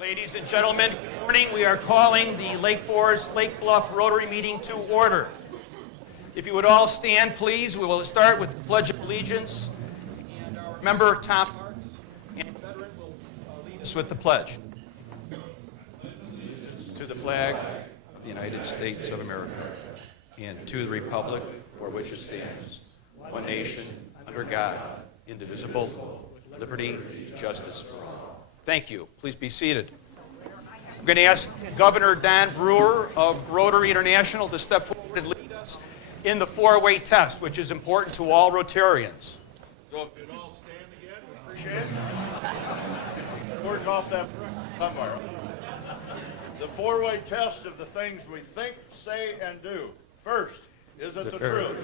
Ladies and gentlemen, good morning. We are calling the Lake Forest, Lake Bluff Rotary meeting to order. If you would all stand, please, we will start with the Pledge of Allegiance. And our member, Tom Marks, and veteran will lead us with the pledge. To the flag of the United States of America, and to the republic for which it stands, one nation, under God, indivisible, with liberty and justice for all. Thank you. Please be seated. I'm going to ask Governor Don Brewer of Rotary International to step forward and lead us in the four-way test, which is important to all Rotarians. So if you'd all stand again, we appreciate it. Work off that somewhere. The four-way test of the things we think, say, and do. First, is it the truth?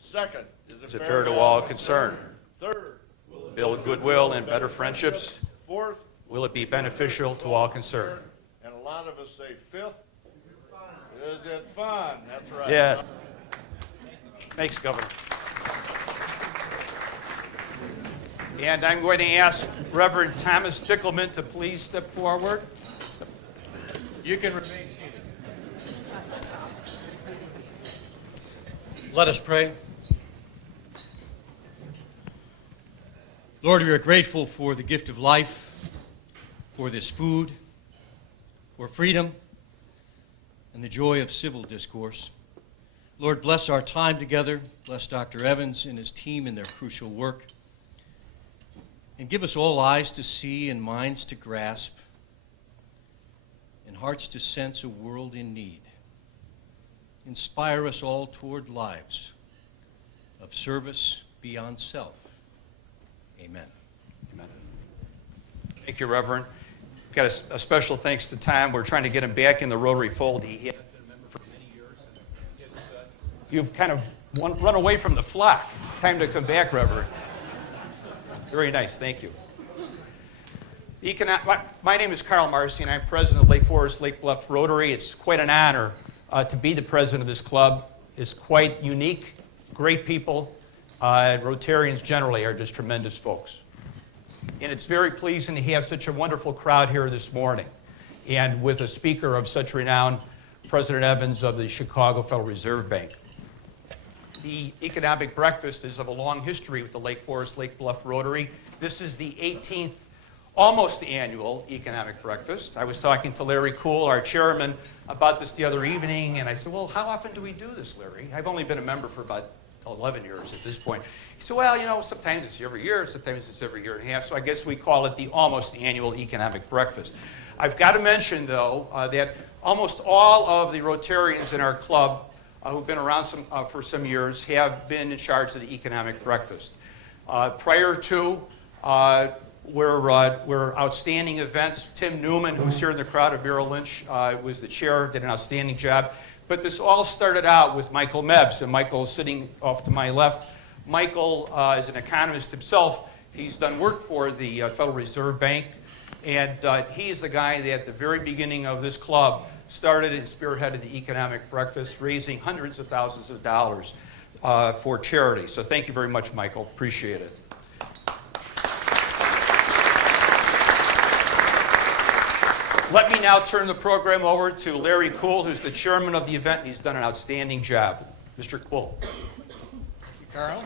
Second, is it fair to all concerned? Third, will it build goodwill and better friendships? Fourth, will it be beneficial to all concerned? And a lot of us say fifth, is it fun? That's right. Yes. Thanks, Governor. And I'm going to ask Reverend Thomas Dickelman to please step forward. You can remain seated. Let us pray. Lord, we are grateful for the gift of life, for this food, for freedom, and the joy of civil discourse. Lord, bless our time together. Bless Dr. Evans and his team in their crucial work. And give us all eyes to see and minds to grasp and hearts to sense a world in need. Inspire us all toward lives of service beyond self. Amen. Amen. Thank you, Reverend. Got a special thanks to Tom. We're trying to get him back in the Rotary fold. He has been a member for many years. You've kind of run away from the flock. It's time to come back, Reverend. Very nice. Thank you. My name is Carl Marcy, and I'm president of Lake Forest, Lake Bluff Rotary. It's quite an honor to be the president of this club. It's quite unique, great people. Rotarians generally are just tremendous folks. And it's very pleasing to have such a wonderful crowd here this morning. And with a speaker of such renown, President Evans of the Chicago Federal Reserve Bank. The economic breakfast is of a long history with the Lake Forest, Lake Bluff Rotary. This is the 18th, almost annual economic breakfast. I was talking to Larry Kuhl, our chairman, about this the other evening, and I said, well, how often do we do this, Larry? I've only been a member for about 11 years at this point. He said, well, you know, sometimes it's every year, sometimes it's every year and a half, so I guess we call it the almost annual economic breakfast. I've got to mention, though, that almost all of the Rotarians in our club who've been around for some years have been in charge of the economic breakfast. Prior to were outstanding events. Tim Newman, who's here in the crowd of Merrill Lynch, was the chair, did an outstanding job. But this all started out with Michael Mebbs, and Michael is sitting off to my left. Michael is an economist himself. He's done work for the Federal Reserve Bank, and he is the guy that at the very beginning of this club started and spearheaded the economic breakfast, raising hundreds of thousands of dollars for charity. So thank you very much, Michael. Appreciate it. Let me now turn the program over to Larry Kuhl, who's the chairman of the event, and he's done an outstanding job. Mr. Kuhl. Thank you, Carl.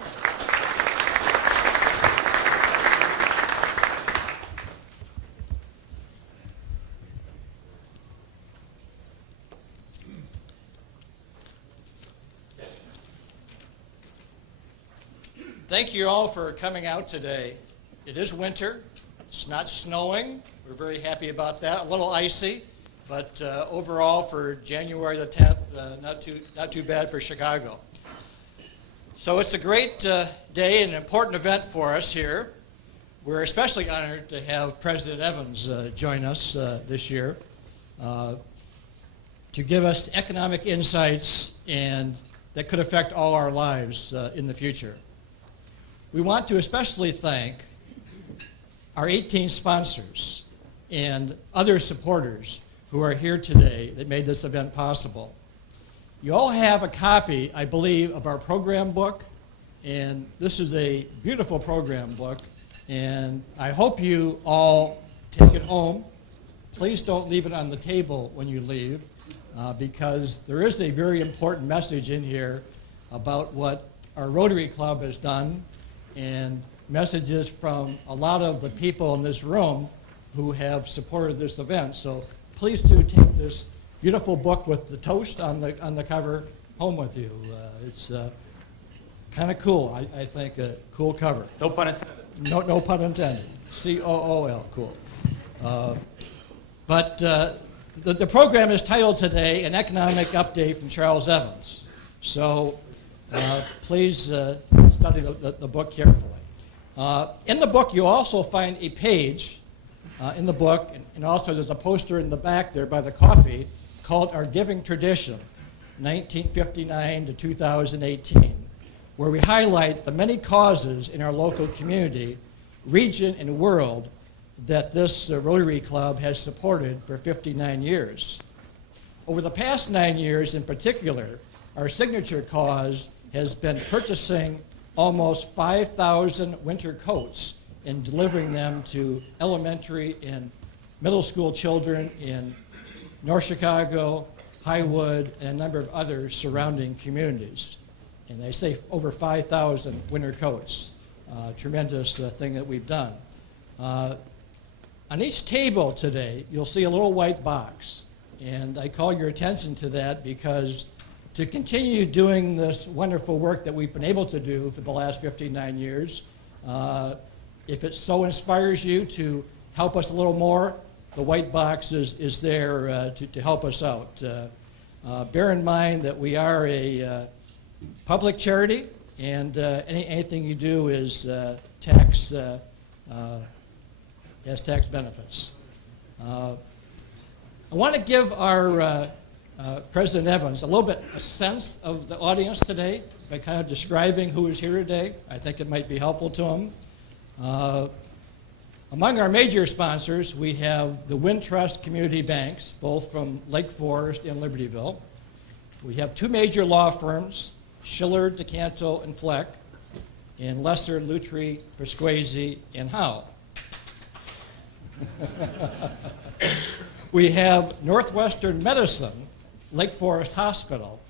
Thank you all for coming out today. It is winter. It's not snowing. We're very happy about that. A little icy, but overall for January the 10th, not too bad for Chicago. So it's a great day and an important event for us here. We're especially honored to have President Evans join us this year to give us economic insights and that could affect all our lives in the future. We want to especially thank our 18 sponsors and other supporters who are here today that made this event possible. You all have a copy, I believe, of our program book, and this is a beautiful program book, and I hope you all take it home, please don't leave it on the table when you leave, because there is a very important message in here about what our Rotary Club has done, and messages from a lot of the people in this room who have supported this event. So please do take this beautiful book with the toast on the cover home with you. It's kind of cool. I think a cool cover. No pun intended. No pun intended. COOL, cool. But the program is titled today, An Economic Update from Charles Evans. So please study the book carefully. In the book, you also find a page in the book, and also there's a poster in the back there by the coffee called Our Giving Tradition, 1959 to 2018, where we highlight the many causes in our local community, region, and world that this Rotary Club has supported for 59 years. Over the past 9 years in particular, our signature cause has been purchasing almost 5,000 winter coats and delivering them to elementary and middle school children in North Chicago, Highwood, and a number of other surrounding communities. And they say over 5,000 winter coats. Tremendous thing that we've done. On each table today, you'll see a little white box. And I call your attention to that because to continue doing this wonderful work that we've been able to do for the last 59 years, if it so inspires you to help us a little more, the white box is there to help us out. Bear in mind that we are a public charity, and anything you do is has tax benefits. I want to give our President Evans a little bit a sense of the audience today by kind of describing who is here today. I think it might be helpful to him. Among our major sponsors, we have the Wintrust Community Banks, both from Lake Forest and Libertyville. We have two major law firms, Schiller, DeCanto, and Fleck, and Lesser, Lutry, Persuasi, and Howe. We have Northwestern Medicine, Lake Forest Hospital,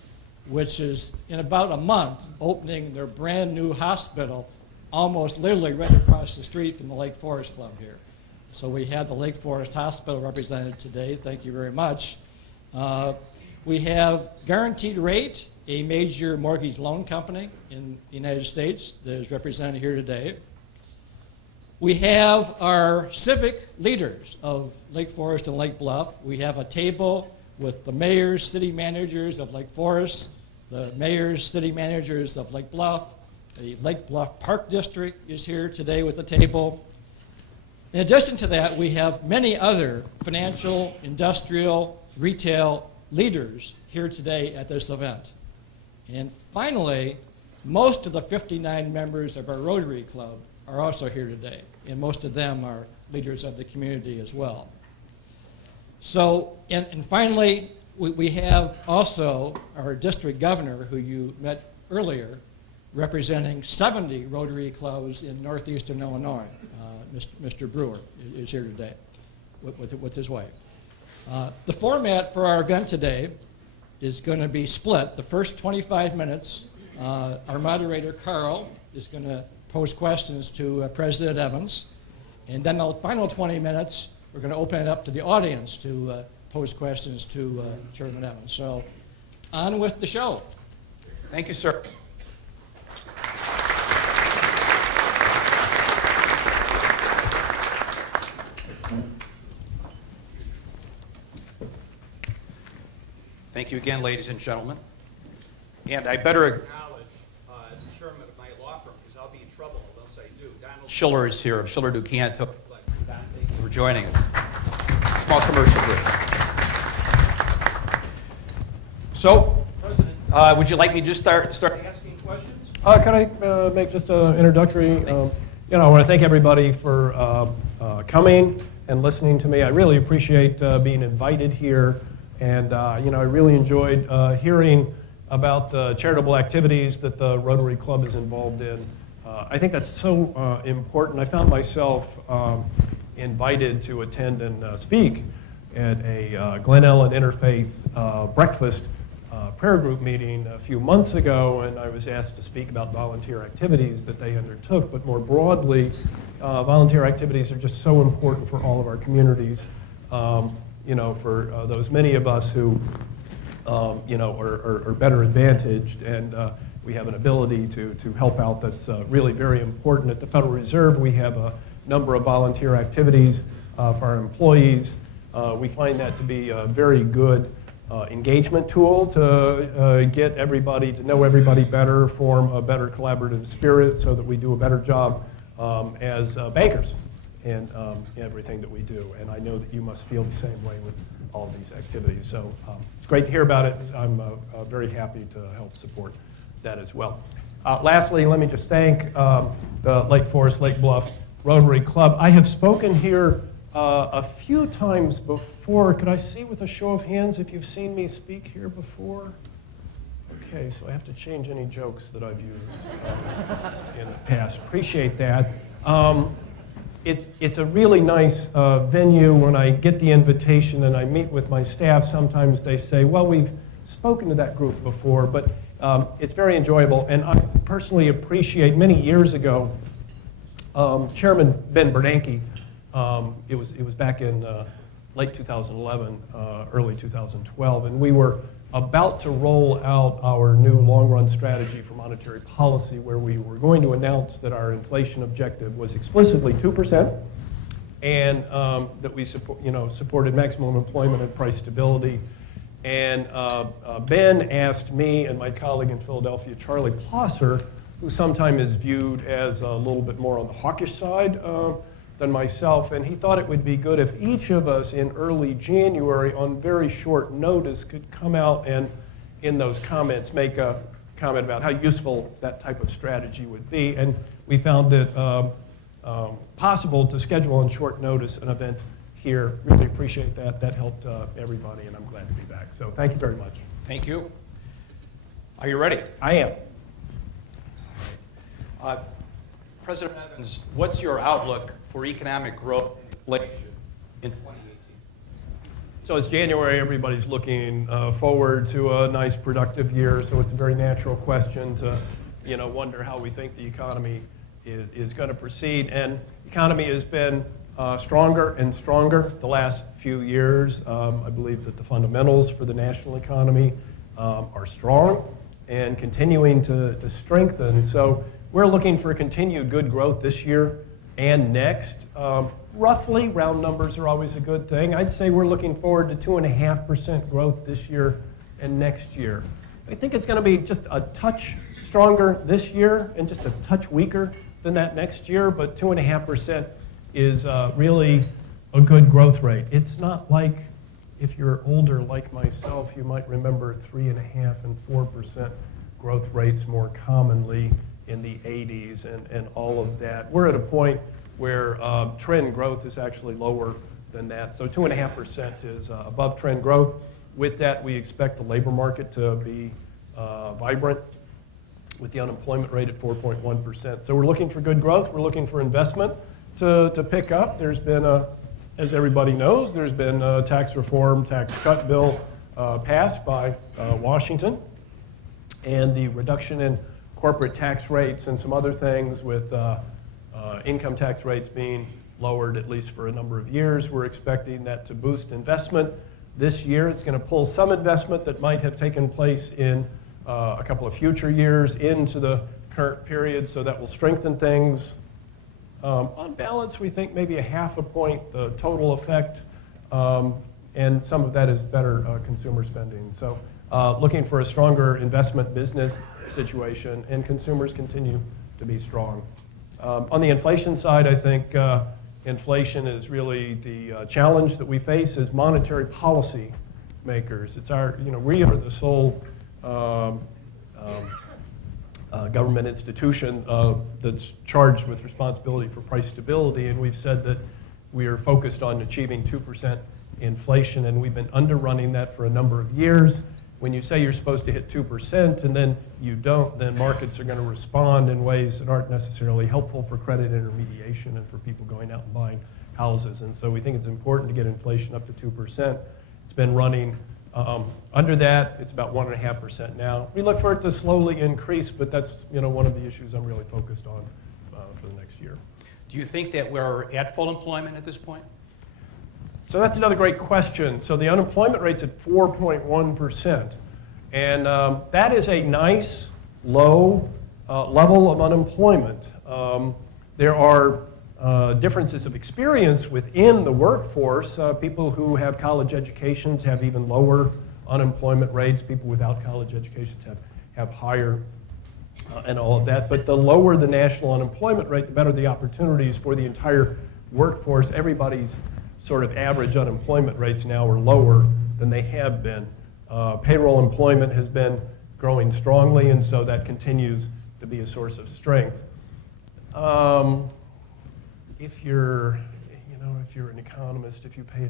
which is in about a month opening their brand new hospital almost literally right across the street from the Lake Forest Club here. So we have the Lake Forest Hospital represented today. Thank you very much. We have Guaranteed Rate, a major mortgage loan company in the United States that is represented here today. We have our civic leaders of Lake Forest and Lake Bluff. We have a table with the mayors, city managers of Lake Forest, the mayors, city managers of Lake Bluff. The Lake Bluff Park District is here today with a table. In addition to that, we have many other financial, industrial, retail leaders here today at this event. And finally, most of the 59 members of our Rotary Club are also here today, and most of them are leaders of the community as well. So, and finally, we have also our district governor, who you met earlier, representing 70 Rotary clubs in northeastern Illinois. Mr. Brewer is here today with his wife. The format for our event today is going to be split. The first 25 minutes, our moderator, Carl, is going to pose questions to President Evans. And then the final 20 minutes, we're going to open it up to the audience to pose questions to Chairman Evans. So on with the show. Thank you, sir. Thank you again, ladies and gentlemen. And I better acknowledge the chairman of my law firm, because I'll be in trouble unless I do. Donald Schiller is here of Schiller DeCanto. Don, thank you for joining us. Small commercial here. So, President, would you like me to just start asking questions? Can I make just an introductory? I want to thank everybody for coming and listening to me. I really appreciate being invited here. And, I really enjoyed hearing about the charitable activities that the Rotary Club is involved in. I think that's so important. I found myself invited to attend and speak at a Glen Ellen Interfaith breakfast prayer group meeting a few months ago, and I was asked to speak about volunteer activities that they undertook. But more broadly, volunteer activities are just so important for all of our communities. For those many of us who, are better advantaged, and we have an ability to help out that's really very important. At the Federal Reserve, we have a number of volunteer activities for our employees. We find that to be a very good engagement tool to get everybody to know everybody better, form a better collaborative spirit so that we do a better job as bankers in everything that we do. And I know that you must feel the same way with all of these activities. So it's great to hear about it. I'm very happy to help support that as well. Lastly, let me just thank the Lake Forest, Lake Bluff Rotary Club. I have spoken here a few times before. Could I see with a show of hands if you've seen me speak here before? Okay, so I have to change any jokes that I've used in the past. Appreciate that. It's a really nice venue. When I get the invitation and I meet with my staff, sometimes they say, well, we've spoken to that group before, but it's very enjoyable. And I personally appreciate, many years ago, Chairman Ben Bernanke, it was back in late 2011, early 2012, and we were about to roll out our new long-run strategy for monetary policy, where we were going to announce that our inflation objective was explicitly 2%, and that we supported maximum employment and price stability. And Ben asked me and my colleague in Philadelphia, Charlie Plosser, who sometimes is viewed as a little bit more on the hawkish side than myself, and he thought it would be good if each of us in early January on very short notice could come out and in those comments make a comment about how useful that type of strategy would be. And we found it possible to schedule on short notice an event here. Really appreciate that. That helped everybody, and I'm glad to be back. So thank you very much. Thank you. Are you ready? I am. President Evans, what's your outlook for economic growth and inflation in 2018? So it's January, everybody's looking forward to a nice productive year, so it's a very natural question to wonder how we think the economy is going to proceed. And the economy has been stronger and stronger the last few years. I believe that the fundamentals for the national economy are strong and continuing to strengthen. So we're looking for continued good growth this year and next. Roughly, round numbers are always a good thing. I'd say we're looking forward to 2.5% growth this year and next year. I think it's going to be just a touch stronger this year and just a touch weaker than that next year, but 2.5% is really a good growth rate. It's not like, if you're older like myself, you might remember 3.5% and 4% growth rates more commonly in the 80s and all of that. We're at a point where trend growth is actually lower than that. So 2.5% is above trend growth. With that, we expect the labor market to be vibrant, with the unemployment rate at 4.1%. So we're looking for good growth. We're looking for investment to pick up. There's been as everybody knows, there's been a tax reform, tax cut bill passed by Washington, and the reduction in corporate tax rates and some other things with income tax rates being lowered, at least for a number of years. We're expecting that to boost investment this year. It's going to pull some investment that might have taken place in a couple of future years into the current period, so that will strengthen things. On balance, we think maybe 0.5 point, the total effect, and some of that is better consumer spending. So looking for a stronger investment business situation, and consumers continue to be strong. On the inflation side, I think inflation is really the challenge that we face as monetary policy makers. It's our, we are the sole government institution that's charged with responsibility for price stability, and we've said that we are focused on achieving 2% inflation, and we've been underrunning that for a number of years. When you say you're supposed to hit 2% and then you don't, then markets are going to respond in ways that aren't necessarily helpful for credit intermediation and for people going out and buying houses. And so we think it's important to get inflation up to 2%. It's been running under that. It's about 1.5% now. We look for it to slowly increase, but that's one of the issues I'm really focused on for the next year. Do you think that we're at full employment at this point? So that's another great question. So the unemployment rate's at 4.1%. And that is a nice, low level of unemployment. There are differences of experience within the workforce. People who have college educations have even lower unemployment rates. People without college educations have higher and all of that. But the lower the national unemployment rate, the better the opportunities for the entire workforce. Everybody's sort of average unemployment rates now are lower than they have been. Payroll employment has been growing strongly, and so that continues to be a source of strength. If you're an economist, if you pay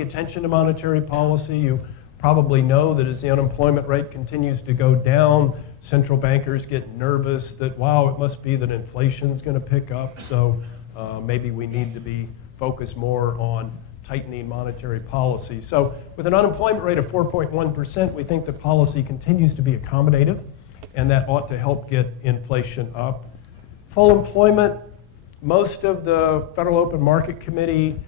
attention to monetary policy, you probably know that as the unemployment rate continues to go down, central bankers get nervous that, wow, it must be that inflation's going to pick up, so maybe we need to be focused more on tightening monetary policy. So with an unemployment rate of 4.1%, we think that policy continues to be accommodative, and that ought to help get inflation up. Full employment, most of the Federal Open Market Committee,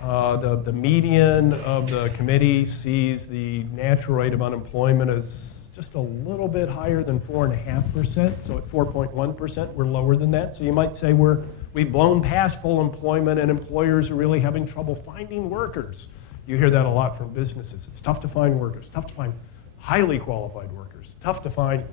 the median of the committee sees the natural rate of unemployment as just a little bit higher than 4.5%. So at 4.1%, we're lower than that. So you might say we've blown past full employment and employers are really having trouble finding workers. You hear that a lot from businesses. It's tough to find workers, tough to find highly qualified workers, tough to find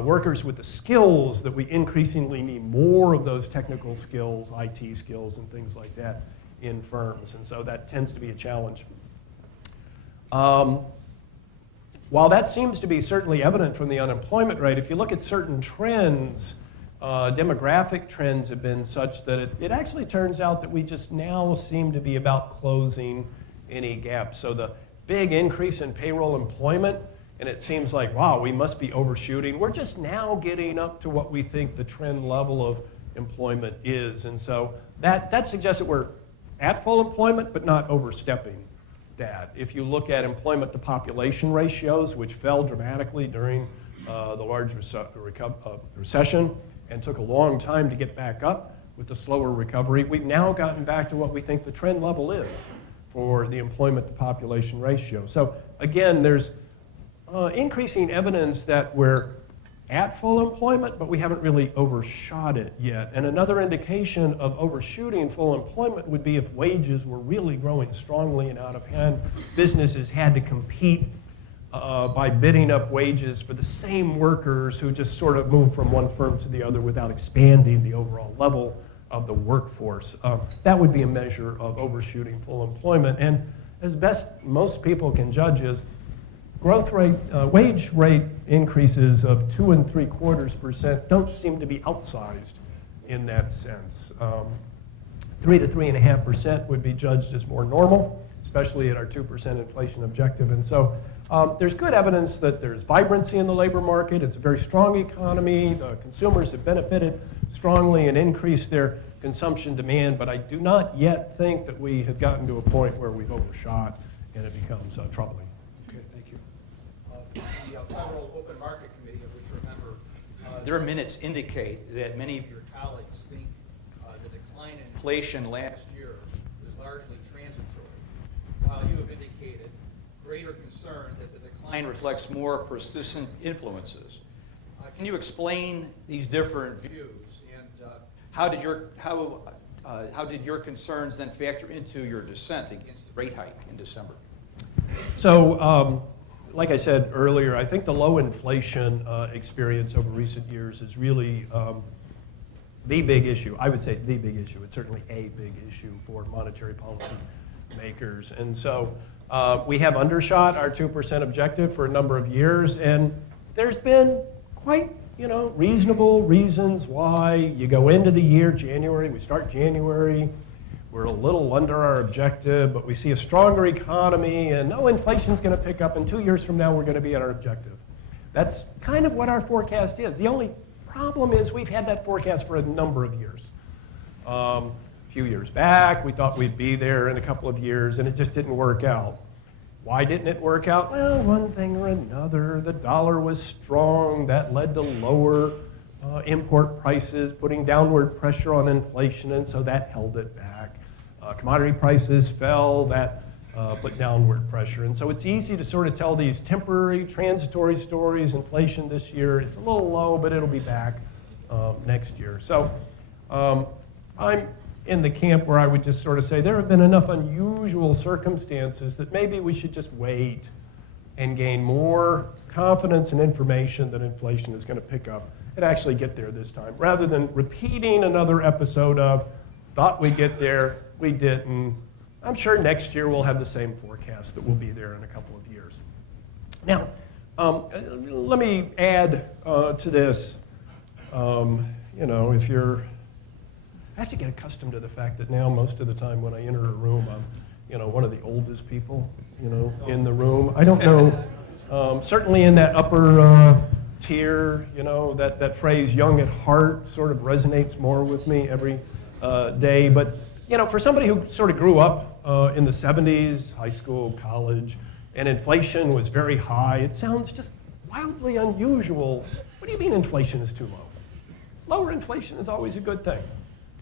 workers with the skills that we increasingly need more of those technical skills, IT skills and things like that in firms. And so that tends to be a challenge. While that seems to be certainly evident from the unemployment rate, if you look at certain trends, demographic trends have been such that it actually turns out that we just now seem to be about closing any gaps. So the big increase in payroll employment, and it seems like, wow, we must be overshooting. We're just now getting up to what we think the trend level of employment is. And so that suggests that we're at full employment, but not overstepping that. If you look at employment to population ratios, which fell dramatically during the large recession and took a long time to get back up with the slower recovery, we've now gotten back to what we think the trend level is for the employment to population ratio. So again, there's increasing evidence that we're at full employment, but we haven't really overshot it yet. And another indication of overshooting full employment would be if wages were really growing strongly and out of hand. Businesses had to compete by bidding up wages for the same workers who just sort of move from one firm to the other without expanding the overall level of the workforce. That would be a measure of overshooting full employment. And as best most people can judge is growth rate, wage rate increases of 2.75% don't seem to be outsized in that sense. 3 to 3.5% would be judged as more normal, especially at our 2% inflation objective. And so there's good evidence that there's vibrancy in the labor market. It's a very strong economy. The consumers have benefited strongly and increased their consumption demand, but I do not yet think that we have gotten to a point where we've overshot and it becomes troubling. Okay, thank you. The Federal Open Market Committee, of which you're a member, their minutes indicate that many of your colleagues think the decline in inflation last year was largely transitory, while you have indicated greater concern that the decline reflects more persistent influences. Can you explain these different views, and how did your concerns then factor into your dissent against the rate hike in December? So, like I said earlier, I think the low inflation experience over recent years is really the big issue. I would say the big issue. It's certainly a big issue for monetary policy makers. And so we have undershot our 2% objective for a number of years, and there's been quite reasonable reasons why. You go into the year, January, we start January, we're a little under our objective, but we see a stronger economy, and inflation's going to pick up, and 2 years from now we're going to be at our objective. That's kind of what our forecast is. The only problem is we've had that forecast for a number of years. A few years back, we thought we'd be there in a couple of years, and it just didn't work out. Why didn't it work out? Well, one thing or another. The dollar was strong. That led to lower import prices, putting downward pressure on inflation, and so that held it back. Commodity prices fell. That put downward pressure. And so it's easy to sort of tell these temporary, transitory stories. Inflation this year, it's a little low, but it'll be back next year. So I'm in the camp where I would just sort of say there have been enough unusual circumstances that maybe we should just wait and gain more confidence and information that inflation is going to pick up and actually get there this time, rather than repeating another episode of thought we'd get there, we didn't. I'm sure next year we'll have the same forecast that we'll be there in a couple of years. Now, let me add to this. If you're, I have to get accustomed to the fact that now most of the time when I enter a room, I'm, one of the oldest people, in the room. I don't know, certainly in that upper tier, that phrase "young at heart" sort of resonates more with me every day. But, for somebody who sort of grew up in the 70s, high school, college, and inflation was very high, it sounds just wildly unusual. What do you mean inflation is too low? Lower inflation is always a good thing,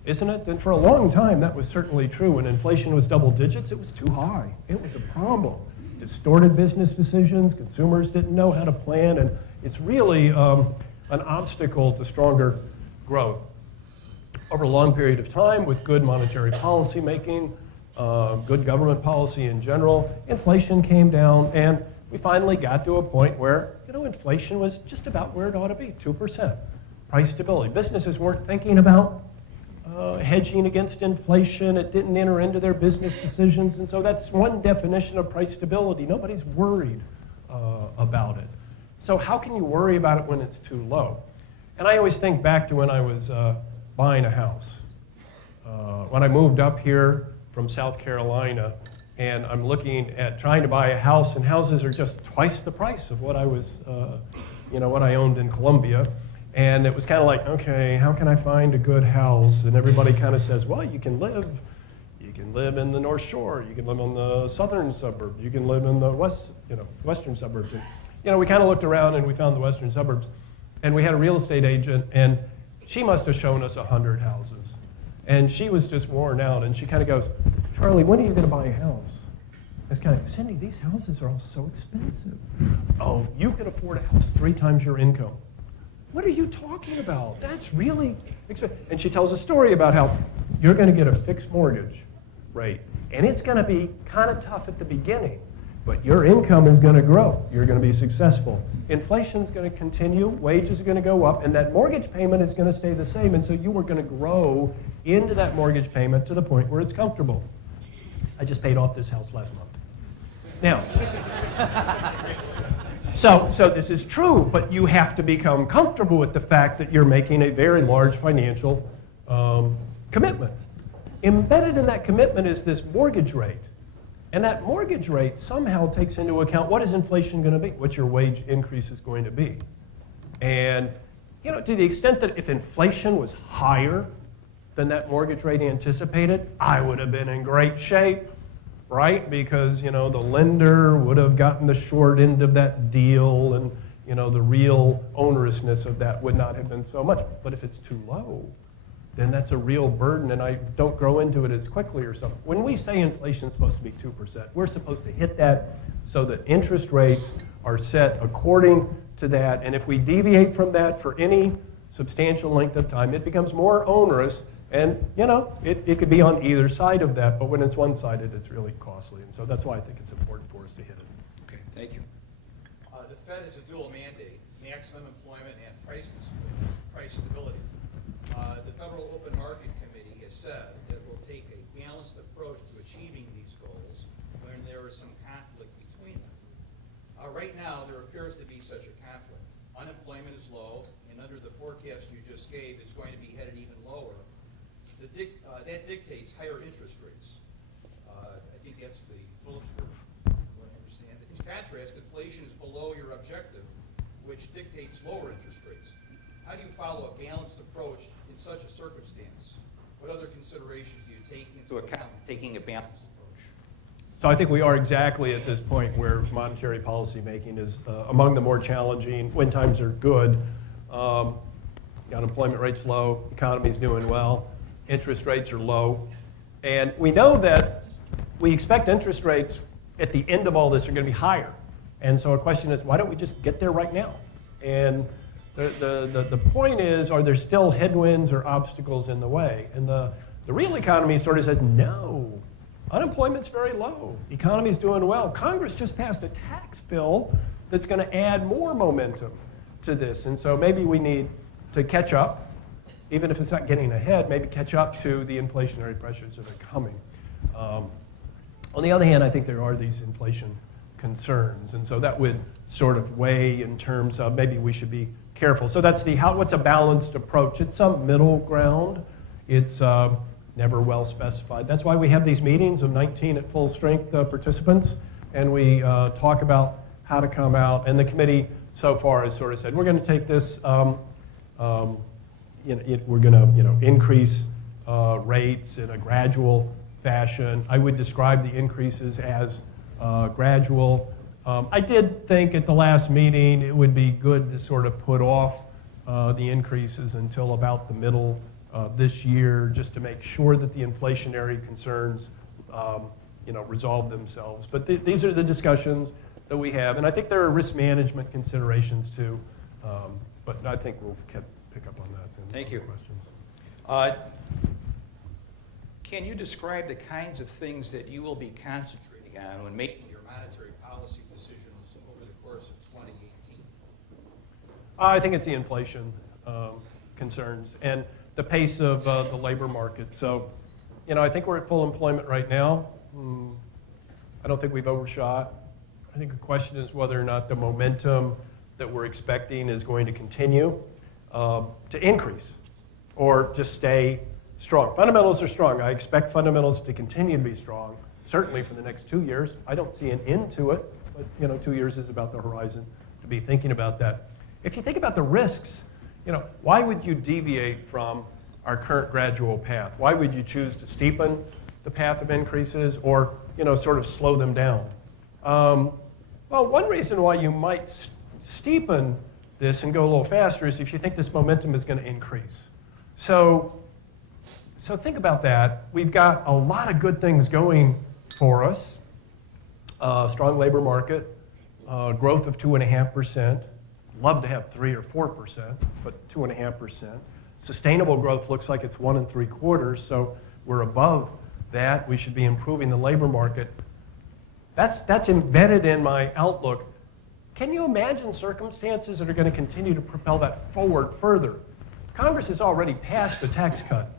isn't it? And for a long time, that was certainly true. When inflation was double digits, it was too high. It was a problem. Distorted business decisions, consumers didn't know how to plan, and it's really an obstacle to stronger growth. Over a long period of time, with good monetary policy making, good government policy in general, inflation came down, and we finally got to a point where, inflation was just about where it ought to be, 2%. Price stability. Businesses weren't thinking about hedging against inflation. It didn't enter into their business decisions, and so that's one definition of price stability. Nobody's worried about it. So how can you worry about it when it's too low? And I always think back to when I was buying a house. When I moved up here from South Carolina, and I'm looking at trying to buy a house, and houses are just twice the price of what I was, what I owned in Columbia. And it was kind of like, okay, how can I find a good house? And everybody kind of says, well, you can live in the North Shore, you can live on the southern suburbs, you can live in the western suburbs. And, we kind of looked around and we found the western suburbs, and we had a real estate agent, and she must have shown us 100 houses. And she was just worn out, and she kind of goes, Charlie, when are you going to buy a house? It's kind of, Cindy, these houses are all so expensive. Oh, you can afford a house 3 times your income. What are you talking about? That's really expensive. And she tells a story about how you're going to get a fixed mortgage rate, and it's going to be kind of tough at the beginning, but your income is going to grow. You're going to be successful. Inflation's going to continue, wages are going to go up, and that mortgage payment is going to stay the same, and so you are going to grow into that mortgage payment to the point where it's comfortable. I just paid off this house last month. Now, so this is true, but you have to become comfortable with the fact that you're making a very large financial commitment. Embedded in that commitment is this mortgage rate. And that mortgage rate somehow takes into account what is inflation going to be, what your wage increase is going to be. And, to the extent that if inflation was higher than that mortgage rate anticipated, I would have been in great shape, right? Because, the lender would have gotten the short end of that deal, and, the real onerousness of that would not have been so much. But if it's too low, then that's a real burden, and I don't grow into it as quickly or something. When we say inflation is supposed to be 2%, we're supposed to hit that so that interest rates are set according to that, and if we deviate from that for any substantial length of time, it becomes more onerous, and, it could be on either side of that, but when it's one-sided, it's really costly, and so that's why I think it's important for us to hit it. Okay, thank you. The Fed has a dual mandate: maximum employment and price stability. The Federal Open Market Committee has said that it will take a balanced approach to achieving these goals when there is some conflict between them. Right now, there appears to be such a conflict. Unemployment is low, and under the forecast you just gave, it's going to be headed even lower. That dictates higher interest rates. I think that's the Phillips version, what I understand. In contrast, inflation is below your objective, which dictates lower interest rates. How do you follow a balanced approach in such a circumstance? What other considerations do you take into account taking a balanced approach? So I think we are exactly at this point where monetary policy making is among the more challenging. When times are good, the unemployment rate's low, economy's doing well, interest rates are low, and we know that we expect interest rates at the end of all this are going to be higher. And so a question is, why don't we just get there right now? And the point is, are there still headwinds or obstacles in the way? And the real economy sort of says, no, unemployment's very low, the economy's doing well. Congress just passed a tax bill that's going to add more momentum to this. And so maybe we need to catch up, even if it's not getting ahead, maybe catch up to the inflationary pressures that are coming. On the other hand, I think there are these inflation concerns, and so that would sort of weigh in terms of maybe we should be careful. So that's what's a balanced approach. It's some middle ground. It's never well specified. That's why we have these meetings of 19 at full strength participants, and we talk about how to come out. And the committee so far has sort of said, we're going to take this, we're going to increase rates in a gradual fashion. I would describe the increases as gradual. I did think at the last meeting it would be good to sort of put off the increases until about the middle of this year, just to make sure that the inflationary concerns resolve themselves. But these are the discussions that we have, and I think there are risk management considerations too. But I think we'll pick up on that. Thank you. Questions. Can you describe the kinds of things that you will be concentrating on when making your monetary policy decisions over the course of 2018? I think it's the inflation concerns and the pace of the labor market. So, I think we're at full employment right now. I don't think we've overshot. I think the question is whether or not the momentum that we're expecting is going to continue to increase or just stay strong. Fundamentals are strong. I expect fundamentals to continue to be strong, certainly for the next 2 years. I don't see an end to it, but 2 years is about the horizon to be thinking about that. If you think about the risks, why would you deviate from our current gradual path? Why would you choose to steepen the path of increases or sort of slow them down? Well, one reason why you might steepen this and go a little faster is if you think this momentum is going to increase. So think about that. We've got a lot of good things going for us. Strong labor market, growth of 2.5%. Love to have 3 or 4%, but 2.5%. Sustainable growth looks like it's 1 3/4, so we're above that. We should be improving the labor market. That's embedded in my outlook. Can you imagine circumstances that are going to continue to propel that forward further? Congress has already passed the tax cut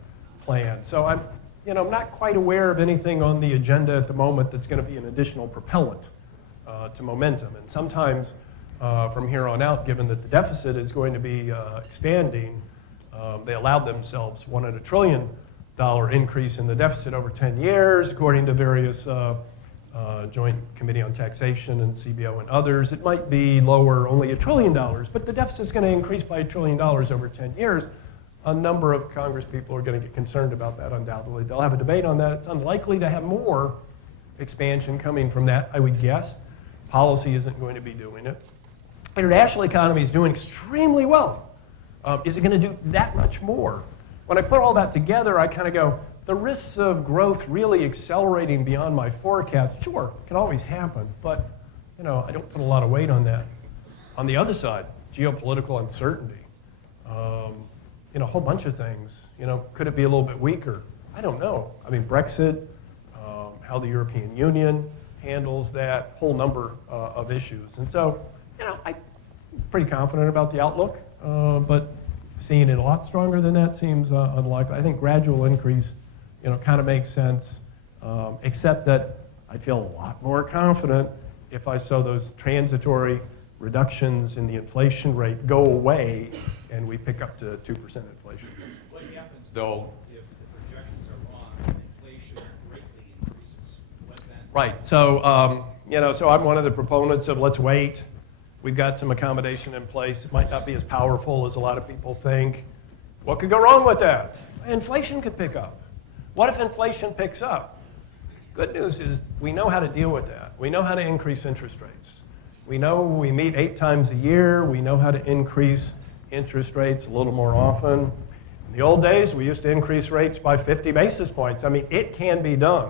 plan, so I'm not quite aware of anything on the agenda at the moment that's going to be an additional propellant to momentum. And sometimes from here on out, given that the deficit is going to be expanding, they allowed themselves $1 trillion increase in the deficit over 10 years, according to various Joint Committee on Taxation and CBO and others. It might be lower, only $1 trillion, but the deficit is going to increase by $1 trillion over 10 years. A number of Congress people are going to get concerned about that, undoubtedly. They'll have a debate on that. It's unlikely to have more expansion coming from that, I would guess. Policy isn't going to be doing it. International economy is doing extremely well. Is it going to do that much more? When I put all that together, I kind of go, the risks of growth really accelerating beyond my forecast, sure, can always happen, but I don't put a lot of weight on that. On the other side, geopolitical uncertainty, a whole bunch of things. Could it be a little bit weaker? I don't know. I mean, Brexit, how the European Union handles that, whole number of issues. And so, I'm pretty confident about the outlook, but seeing it a lot stronger than that seems unlikely. I think gradual increase, kind of makes sense, except that I feel a lot more confident if I saw those transitory reductions in the inflation rate go away and we pick up to 2% inflation. What happens, though, if the projections are wrong and inflation greatly increases? What then? Right. So, so I'm one of the proponents of let's wait. We've got some accommodation in place. It might not be as powerful as a lot of people think. What could go wrong with that? Inflation could pick up. What if inflation picks up? Good news is we know how to deal with that. We know how to increase interest rates. We know we meet 8 times a year. We know how to increase interest rates a little more often. In the old days, we used to increase rates by 50 basis points. I mean, it can be done.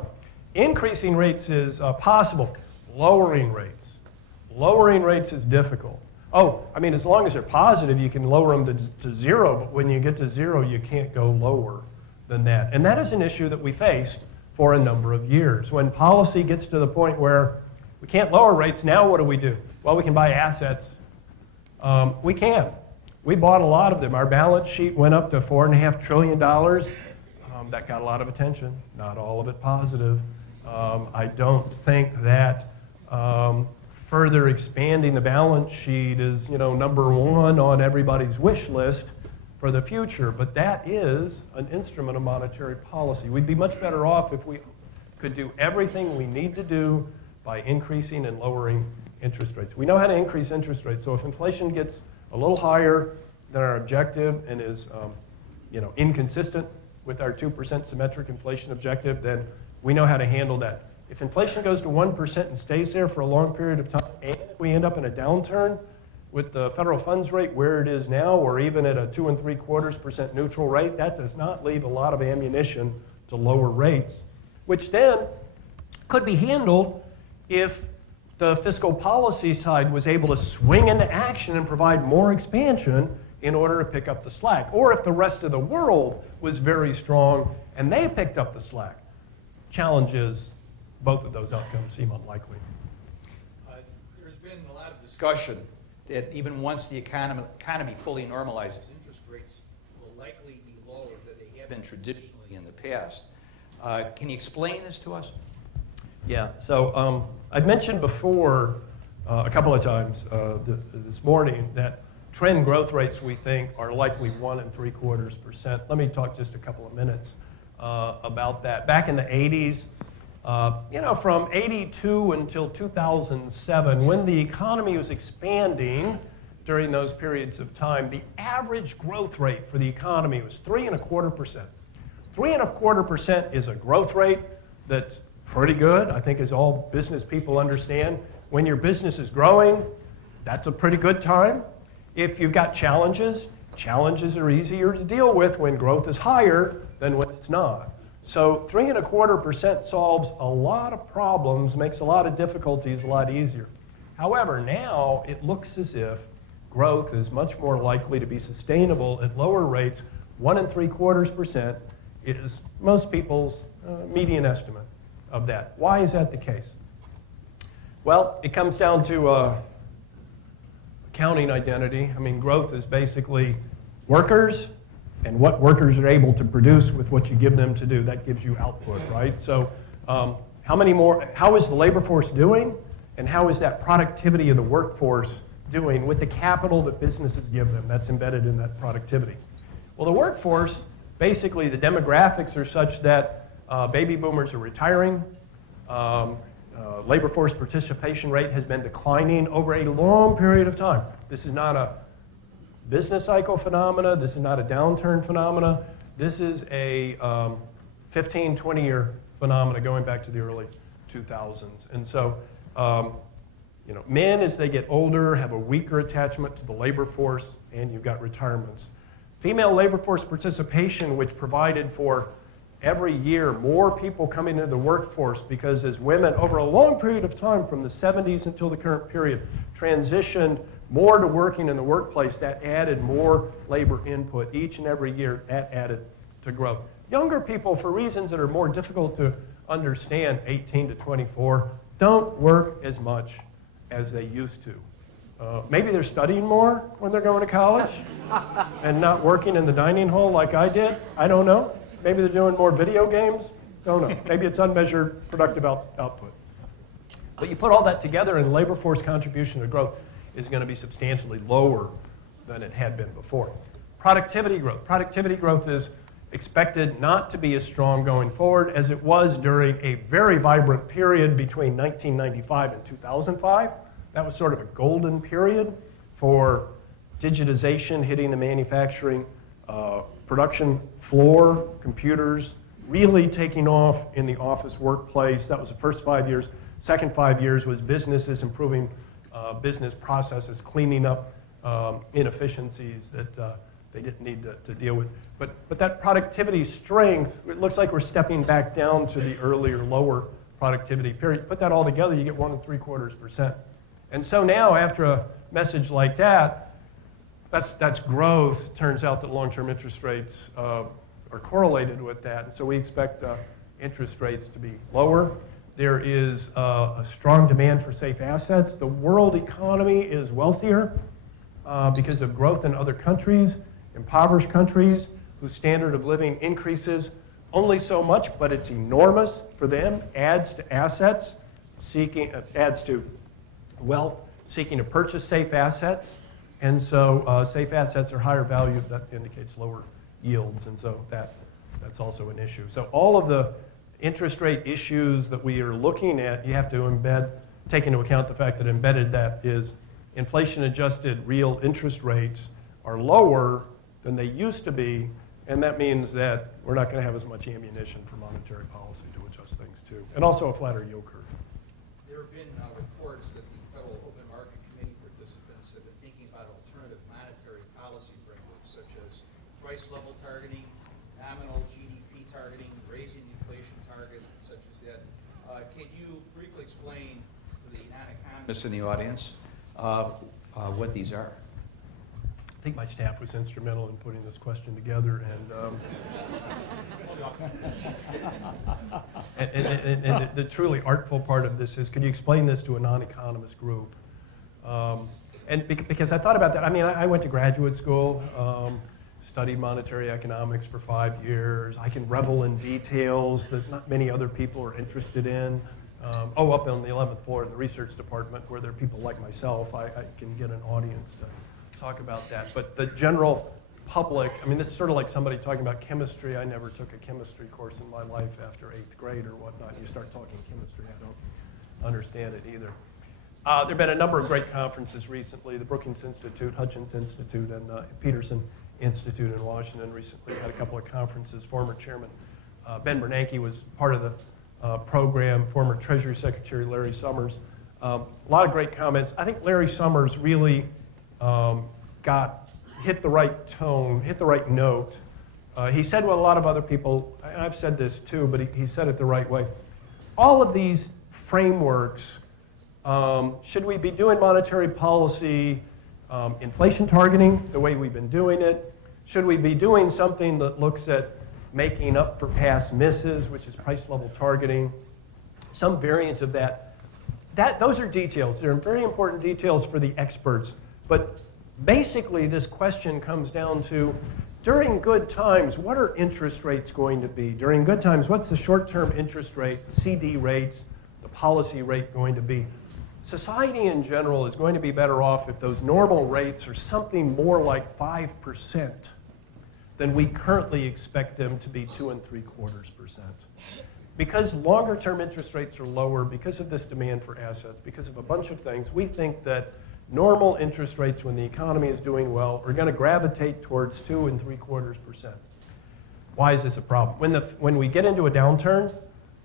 Increasing rates is possible. Lowering rates is difficult. Oh, I mean, as long as they're positive, you can lower them to 0, but when you get to 0, you can't go lower than that. And that is an issue that we faced for a number of years. When policy gets to the point where we can't lower rates, now what do? Well, we can buy assets. We can. We bought a lot of them. Our balance sheet went up to $4.5 trillion. That got a lot of attention, not all of it positive. I don't think that further expanding the balance sheet is, number one on everybody's wish list for the future, but that is an instrument of monetary policy. We'd be much better off if we could do everything we need to do by increasing and lowering interest rates. We know how to increase interest rates, so if inflation gets a little higher than our objective and is inconsistent with our 2% symmetric inflation objective, then we know how to handle that. If inflation goes to 1% and stays there for a long period of time, and if we end up in a downturn with the federal funds rate where it is now, or even at a 2 3/4% neutral rate, that does not leave a lot of ammunition to lower rates, which then could be handled if the fiscal policy side was able to swing into action and provide more expansion in order to pick up the slack, or if the rest of the world was very strong and they picked up the slack. Challenge is both of those outcomes seem unlikely. There's been a lot of discussion that even once the economy fully normalizes, interest rates will likely be lower than they have been traditionally in the past. Can you explain this to us? Yeah, so I'd mentioned before a couple of times this morning that trend growth rates we think are likely 1 3/4%. Let me talk just a couple of minutes about that. Back in the 80s, from 82 until 2007, when the economy was expanding during those periods of time, the average growth rate for the economy was 3.25%. 3.25% is a growth rate that's pretty good, I think, as all business people understand. When your business is growing, that's a pretty good time. If you've got challenges are easier to deal with when growth is higher than when it's not. So 3.25% solves a lot of problems, makes a lot of difficulties a lot easier. However, now it looks as if growth is much more likely to be sustainable at lower rates. 1 3/4% is most people's median estimate of that. Why is that the case? Well, it comes down to accounting identity. I mean, growth is basically workers and what workers are able to produce with what you give them to do. That gives you output, right? So how is the labor force doing, and how is that productivity of the workforce doing with the capital that businesses give them? That's embedded in that productivity. Well, the workforce, basically the demographics are such that baby boomers are retiring. Labor force participation rate has been declining over a long period of time. This is not a business cycle phenomena. This is not a downturn phenomena. This is a 15, 20-year phenomena going back to the early 2000s. And so, men, as they get older, have a weaker attachment to the labor force, and you've got retirements. Female labor force participation, which provided for every year more people coming into the workforce, because as women, over a long period of time, from the 70s until the current period, transitioned more to working in the workplace, that added more labor input each and every year. That added to growth. Younger people, for reasons that are more difficult to understand, 18 to 24, don't work as much as they used to. Maybe they're studying more when they're going to college and not working in the dining hall like I did. I don't know. Maybe they're doing more video games. Don't know. Maybe it's unmeasured productive output. But you put all that together, and labor force contribution to growth is going to be substantially lower than it had been before. Productivity growth. Productivity growth is expected not to be as strong going forward as it was during a very vibrant period between 1995 and 2005. That was sort of a golden period for digitization hitting the manufacturing production floor, computers, really taking off in the office workplace. That was the first 5 years. Second 5 years was businesses improving business processes, cleaning up inefficiencies that they didn't need to deal with. But that productivity strength, it looks like we're stepping back down to the earlier lower productivity period. Put that all together, you get 1 3/4%. And so now, after a message like that, that's growth. Turns out that long-term interest rates are correlated with that. And so we expect interest rates to be lower. There is a strong demand for safe assets. The world economy is wealthier because of growth in other countries, impoverished countries whose standard of living increases only so much, but it's enormous for them, adds to assets, adds to wealth, seeking to purchase safe assets. And so safe assets are higher valued. That indicates lower yields, and so that's also an issue. So all of the interest rate issues that we are looking at, you have to take into account the fact that embedded that is inflation-adjusted real interest rates are lower than they used to be, and that means that we're not going to have as much ammunition for monetary policy to adjust things to, and also a flatter yield curve. There have been reports that the Federal Open Market Committee participants have been thinking about alternative monetary policy frameworks, such as price level targeting, nominal GDP targeting, raising the inflation target, such as that. Can you briefly explain to the non-economists in the audience what these are? I think my staff was instrumental in putting this question together, and the truly artful part of this is, could you explain this to a non-economist group? Because I thought about that. I mean, I went to graduate school, studied monetary economics for 5 years. I can revel in details that not many other people are interested in. Up on the 11th floor in the research department, where there are people like myself, I can get an audience to talk about that. But the general public, I mean, this is sort of like somebody talking about chemistry. I never took a chemistry course in my life after 8th grade or whatnot. You start talking chemistry, I don't understand it either. There have been a number of great conferences recently. The Brookings Institute, Hutchins Institute, and Peterson Institute in Washington recently had a couple of conferences. Former Chairman Ben Bernanke was part of the program, former Treasury Secretary Larry Summers. A lot of great comments. I think Larry Summers really hit the right tone, hit the right note. He said what a lot of other people, and I've said this too, but he said it the right way. All of these frameworks, should we be doing monetary policy, inflation targeting, the way we've been doing it? Should we be doing something that looks at making up for past misses, which is price level targeting, some variant of that? Those are details. They're very important details for the experts. But basically, this question comes down to, during good times, what are interest rates going to be? During good times, what's the short-term interest rate, CD rates, the policy rate going to be? Society in general is going to be better off if those normal rates are something more like 5% than we currently expect them to be 2 3/4%. Because longer-term interest rates are lower, because of this demand for assets, because of a bunch of things, we think that normal interest rates when the economy is doing well are going to gravitate towards 2 3/4%. Why is this a problem? When we get into a downturn,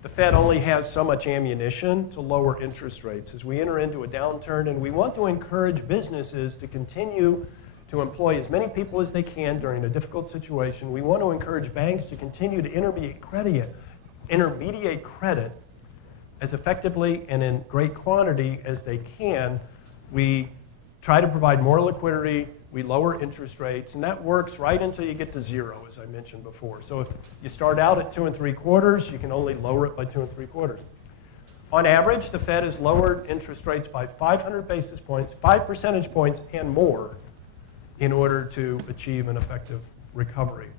the Fed only has so much ammunition to lower interest rates. As we enter into a downturn, and we want to encourage businesses to continue to employ as many people as they can during a difficult situation, we want to encourage banks to continue to intermediate credit as effectively and in great quantity as they can. We try to provide more liquidity, we lower interest rates, and that works right until you get to zero, as I mentioned before. So if you start out at 2 3/4, you can only lower it by 2 3/4. On average, the Fed has lowered interest rates by 500 basis points, 5 percentage points and more, in order to achieve an effective recovery.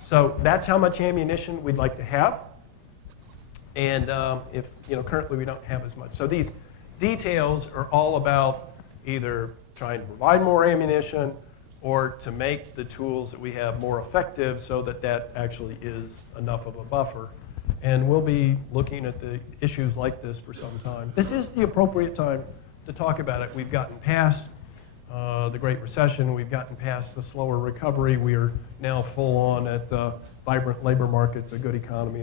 So that's how much ammunition we'd like to have. And currently we don't have as much. So these details are all about either trying to provide more ammunition or to make the tools that we have more effective so that that actually is enough of a buffer. And we'll be looking at the issues like this for some time. This is the appropriate time to talk about it. We've gotten past the Great Recession. We've gotten past the slower recovery. We are now full on at vibrant labor markets, a good economy.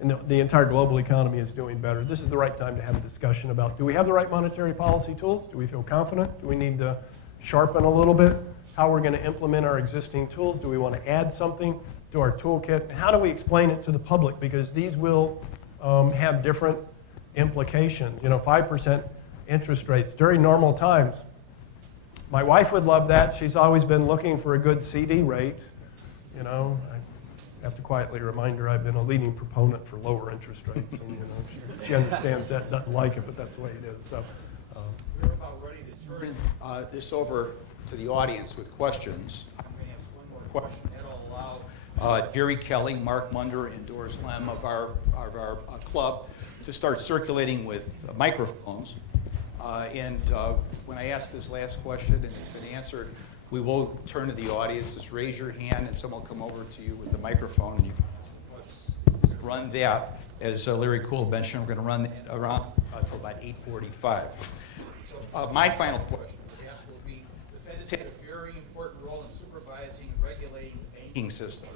And the entire global economy is doing better. This is the right time to have a discussion about, do we have the right monetary policy tools? Do we feel confident? Do we need to sharpen a little bit how we're going to implement our existing tools? Do we want to add something to our toolkit? And how do we explain it to the public? Because these will have different implications. 5% interest rates during normal times. My wife would love that. She's always been looking for a good CD rate. I have to quietly remind her I've been a leading proponent for lower interest rates, and she understands that, doesn't like it, but that's the way it is. So we're about ready to turn this over to the audience with questions. I'm going to ask one more question. That'll allow Jerry Kelly, Mark Munder, and Doris Lem of our club to start circulating with microphones. And when I ask this last question and it's been answered, we will turn to the audience. Just raise your hand and someone will come over to you with the microphone and you can run that. As Larry Cool mentioned, we're going to run that around until about 8:45. So my final question will be, the Fed has had a very important role in supervising and regulating the banking system.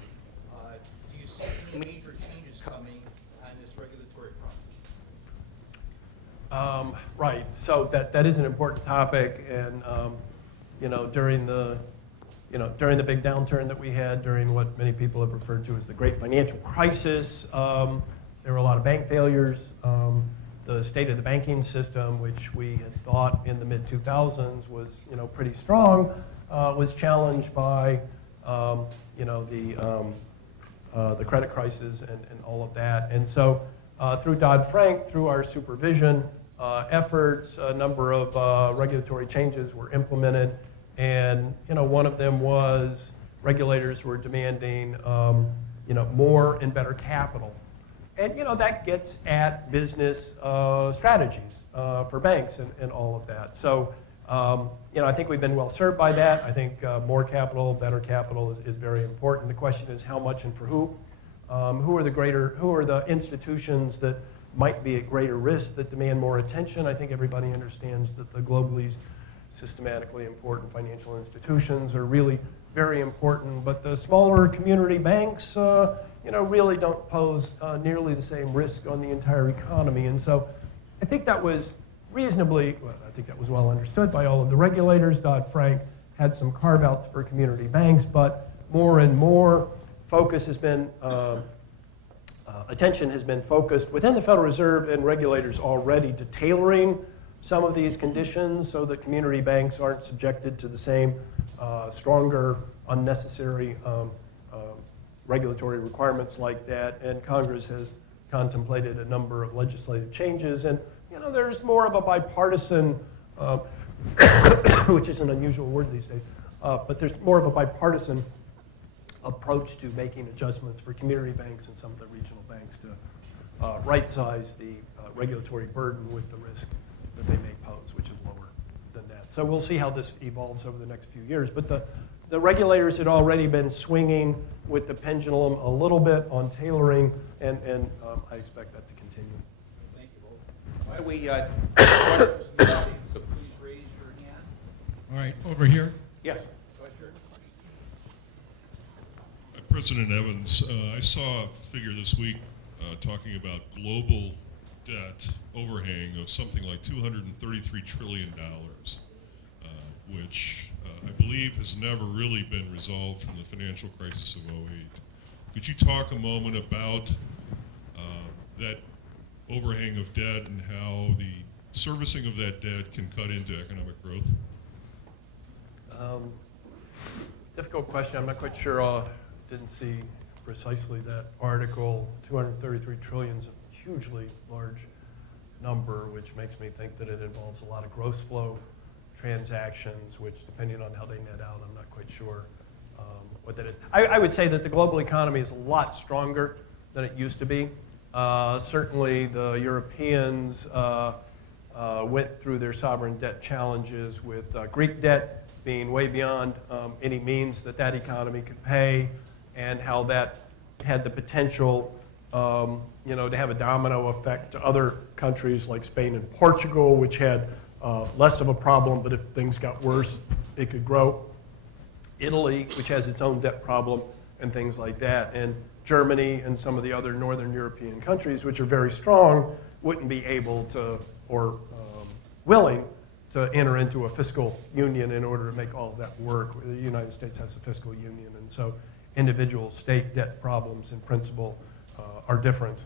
Do you see any major changes coming on this regulatory front? Right. So that is an important topic, and during the big downturn that we had, during what many people have referred to as the Great Financial Crisis, there were a lot of bank failures. The state of the banking system, which we had thought in the mid-2000s was pretty strong, was challenged by the credit crisis and all of that. And so through Dodd-Frank, through our supervision efforts, a number of regulatory changes were implemented. And one of them was regulators were demanding more and better capital. And that gets at business strategies for banks and all of that. So I think we've been well served by that. I think more capital, better capital is very important. The question is how much and for who. Who are the institutions that might be at greater risk, that demand more attention? I think everybody understands that the globally systematically important financial institutions are really very important, but the smaller community banks really don't pose nearly the same risk on the entire economy. And so I think that was well understood by all of the regulators. Dodd-Frank had some carve-outs for community banks, but more and more focus has been, attention has been focused within the Federal Reserve and regulators already to tailoring some of these conditions so that community banks aren't subjected to the same stronger, unnecessary regulatory requirements like that. And Congress has contemplated a number of legislative changes. And there's more of a bipartisan, which is an unusual word these days, but there's more of a bipartisan approach to making adjustments for community banks and some of the regional banks to right-size the regulatory burden with the risk that they may pose, which is lower than that. So we'll see how this evolves over the next few years. But the regulators had already been swinging with the pendulum a little bit on tailoring, and I expect that to continue. Thank you both. Why don't we questions in the audience, so please raise your hand. All right, over here. Yes. Go ahead, sir. President Evans, I saw a figure this week talking about global debt overhang of something like $233 trillion, which I believe has never really been resolved from the financial crisis of '08. Could you talk a moment about that overhang of debt and how the servicing of that debt can cut into economic growth? Difficult question. I'm not quite sure. Didn't see precisely that article. 233 trillion is a hugely large number, which makes me think that it involves a lot of gross flow transactions, which, depending on how they net out, I'm not quite sure what that is. I would say that the global economy is a lot stronger than it used to be. Certainly, the Europeans went through their sovereign debt challenges with Greek debt being way beyond any means that economy could pay, and how that had the potential to have a domino effect to other countries like Spain and Portugal, which had less of a problem, but if things got worse, it could grow. Italy, which has its own debt problem, and things like that. And Germany and some of the other Northern European countries, which are very strong, wouldn't be able to or willing to enter into a fiscal union in order to make all of that work. The United States has a fiscal union, and so individual state debt problems in principle are different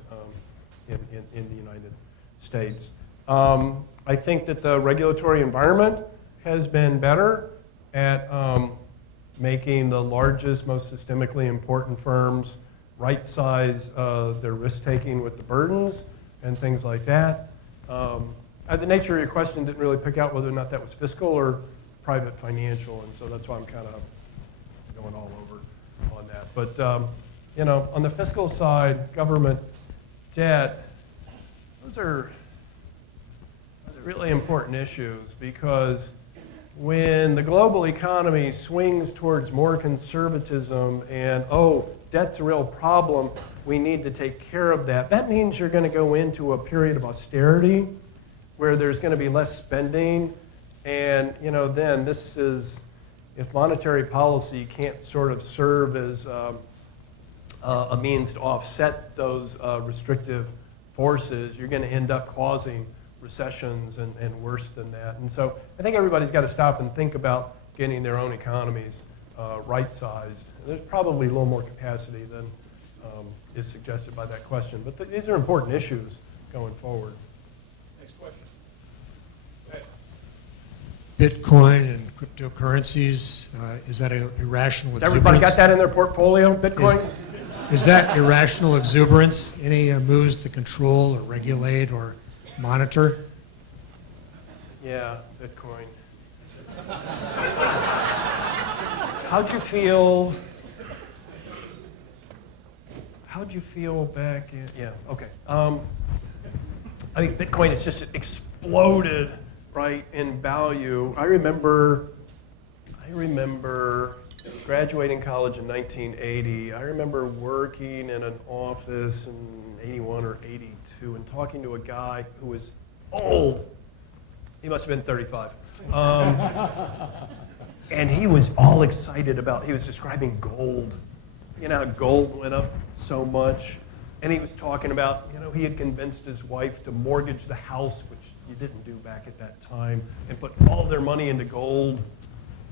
in the United States. I think that the regulatory environment has been better at making the largest, most systemically important firms right-size their risk-taking with the burdens and things like that. The nature of your question didn't really pick out whether or not that was fiscal or private financial, and so that's why I'm kind of going all over on that. But on the fiscal side, government debt, those are really important issues, because when the global economy swings towards more conservatism and, oh, debt's a real problem, we need to take care of that, that means you're going to go into a period of austerity where there's going to be less spending. And then this is, if monetary policy can't sort of serve as a means to offset those restrictive forces, you're going to end up causing recessions and worse than that. And so I think everybody's got to stop and think about getting their own economies right-sized. There's probably a little more capacity than is suggested by that question. But these are important issues going forward. Next question. Bitcoin and cryptocurrencies, is that an irrational exuberance? Everybody got that in their portfolio, Bitcoin? Is that irrational exuberance? Any moves to control or regulate or monitor? Yeah, Bitcoin. How'd you feel back in, yeah, okay. I think Bitcoin has just exploded, right, in value. I remember graduating college in 1980. I remember working in an office in 81 or 82 and talking to a guy who was old. He must have been 35. And he was all excited about, he was describing gold. You know how gold went up so much? And he was talking about, he had convinced his wife to mortgage the house, which you didn't do back at that time, and put all their money into gold.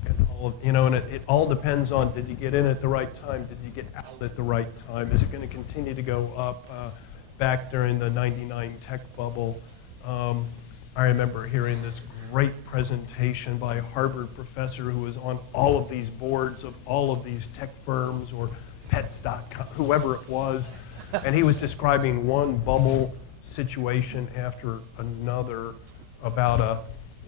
And all and it all depends on, did you get in at the right time? Did you get out at the right time? Is it going to continue to go up? Back during the 99 tech bubble, I remember hearing this great presentation by a Harvard professor who was on all of these boards of all of these tech firms or Pets.com, whoever it was, and he was describing one bubble situation after another about a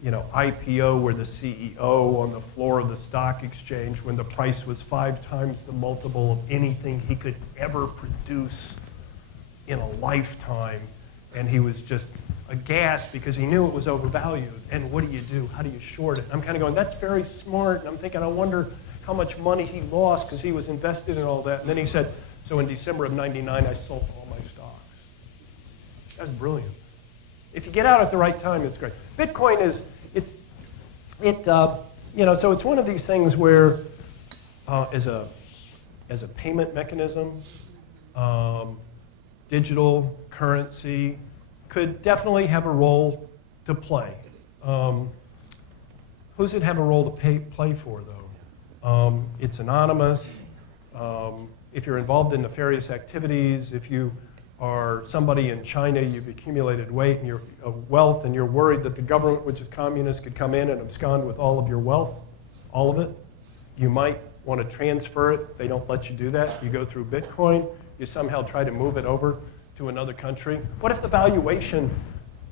IPO where the CEO on the floor of the stock exchange, when the price was 5 times the multiple of anything he could ever produce in a lifetime, and he was just aghast because he knew it was overvalued. And what do? How do you short it? I'm kind of going, that's very smart, and I'm thinking, I wonder how much money he lost because he was invested in all that. And then he said, so in December of 99, I sold all my stocks. That's brilliant. If you get out at the right time, it's great. Bitcoin is, so it's one of these things where as a payment mechanism, digital currency could definitely have a role to play. Who's it have a role to play for, though? It's anonymous. If you're involved in nefarious activities, if you are somebody in China, you've accumulated wealth, and you're worried that the government, which is communist, could come in and abscond with all of your wealth, all of it, you might want to transfer it. They don't let you do that. You go through Bitcoin. You somehow try to move it over to another country. What if the valuation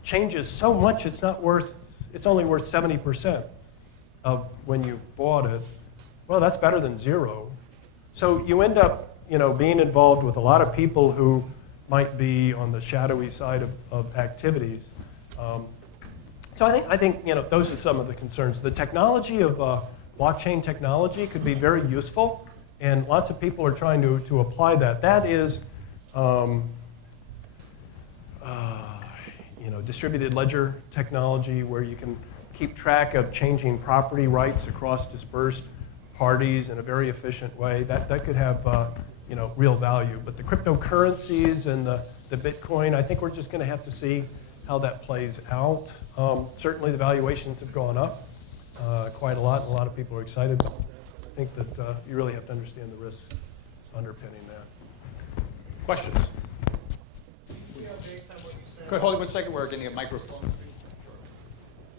changes so much it's only worth 70% of when you bought it? Well, that's better than zero. So you end up, being involved with a lot of people who might be on the shadowy side of activities. So I think those are some of the concerns. The technology of blockchain technology could be very useful, and lots of people are trying to apply that. That is, distributed ledger technology where you can keep track of changing property rights across dispersed parties in a very efficient way, that could have real value. But the cryptocurrencies and the Bitcoin, I think we're just going to have to see how that plays out. Certainly the valuations have gone up quite a lot, and a lot of people are excited about that. I think that you really have to understand the risks underpinning that. Questions? Go ahead, hold it 1 second. We're getting a microphone.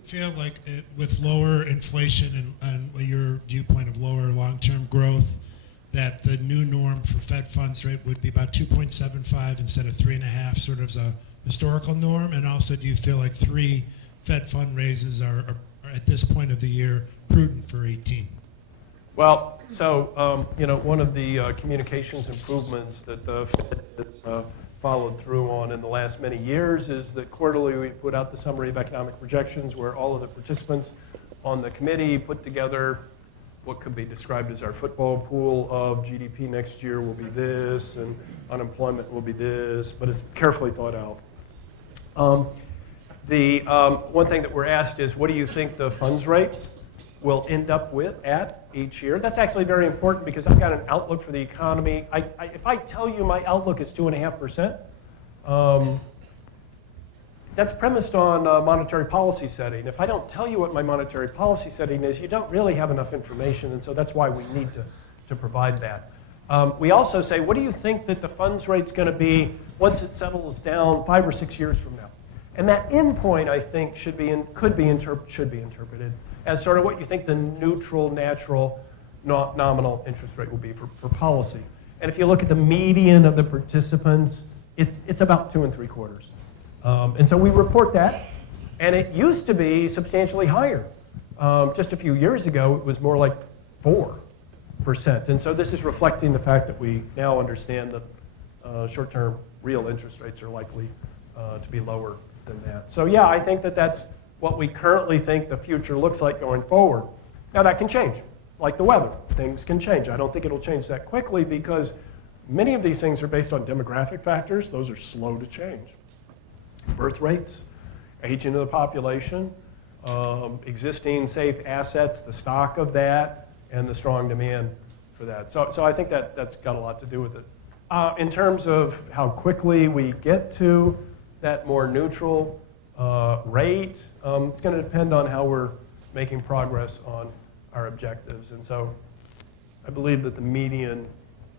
Feel like with lower inflation and your viewpoint of lower long-term growth, that the new norm for Fed funds rate would be about 2.75 instead of 3.5, sort of as a historical norm? And also, do you feel like 3 Fed fund raises are at this point of the year prudent for 18? Well, so one of the communications improvements that the Fed has followed through on in the last many years is that quarterly we put out the summary of economic projections where all of the participants on the committee put together what could be described as our football pool of GDP next year will be this and unemployment will be this, but it's carefully thought out. The one thing that we're asked is, what do you think the funds rate will end up at each year? That's actually very important because I've got an outlook for the economy. If I tell you my outlook is 2.5%, that's premised on monetary policy setting. If I don't tell you what my monetary policy setting is, you don't really have enough information, and so that's why we need to provide that. We also say, what do you think that the funds rate's going to be once it settles down 5 or 6 years from now? And that endpoint, I think, should be interpreted as sort of what you think the neutral, natural, nominal interest rate will be for policy. And if you look at the median of the participants, it's about 2 3/4. And so we report that, and it used to be substantially higher. Just a few years ago, it was more like 4%. And so this is reflecting the fact that we now understand that short-term real interest rates are likely to be lower than that. So yeah, I think that that's what we currently think the future looks like going forward. Now that can change, like the weather. Things can change. I don't think it'll change that quickly because many of these things are based on demographic factors. Those are slow to change. Birth rates, aging of the population, existing safe assets, the stock of that, and the strong demand for that. So I think that's got a lot to do with it. In terms of how quickly we get to that more neutral rate, it's going to depend on how we're making progress on our objectives. And so I believe that the median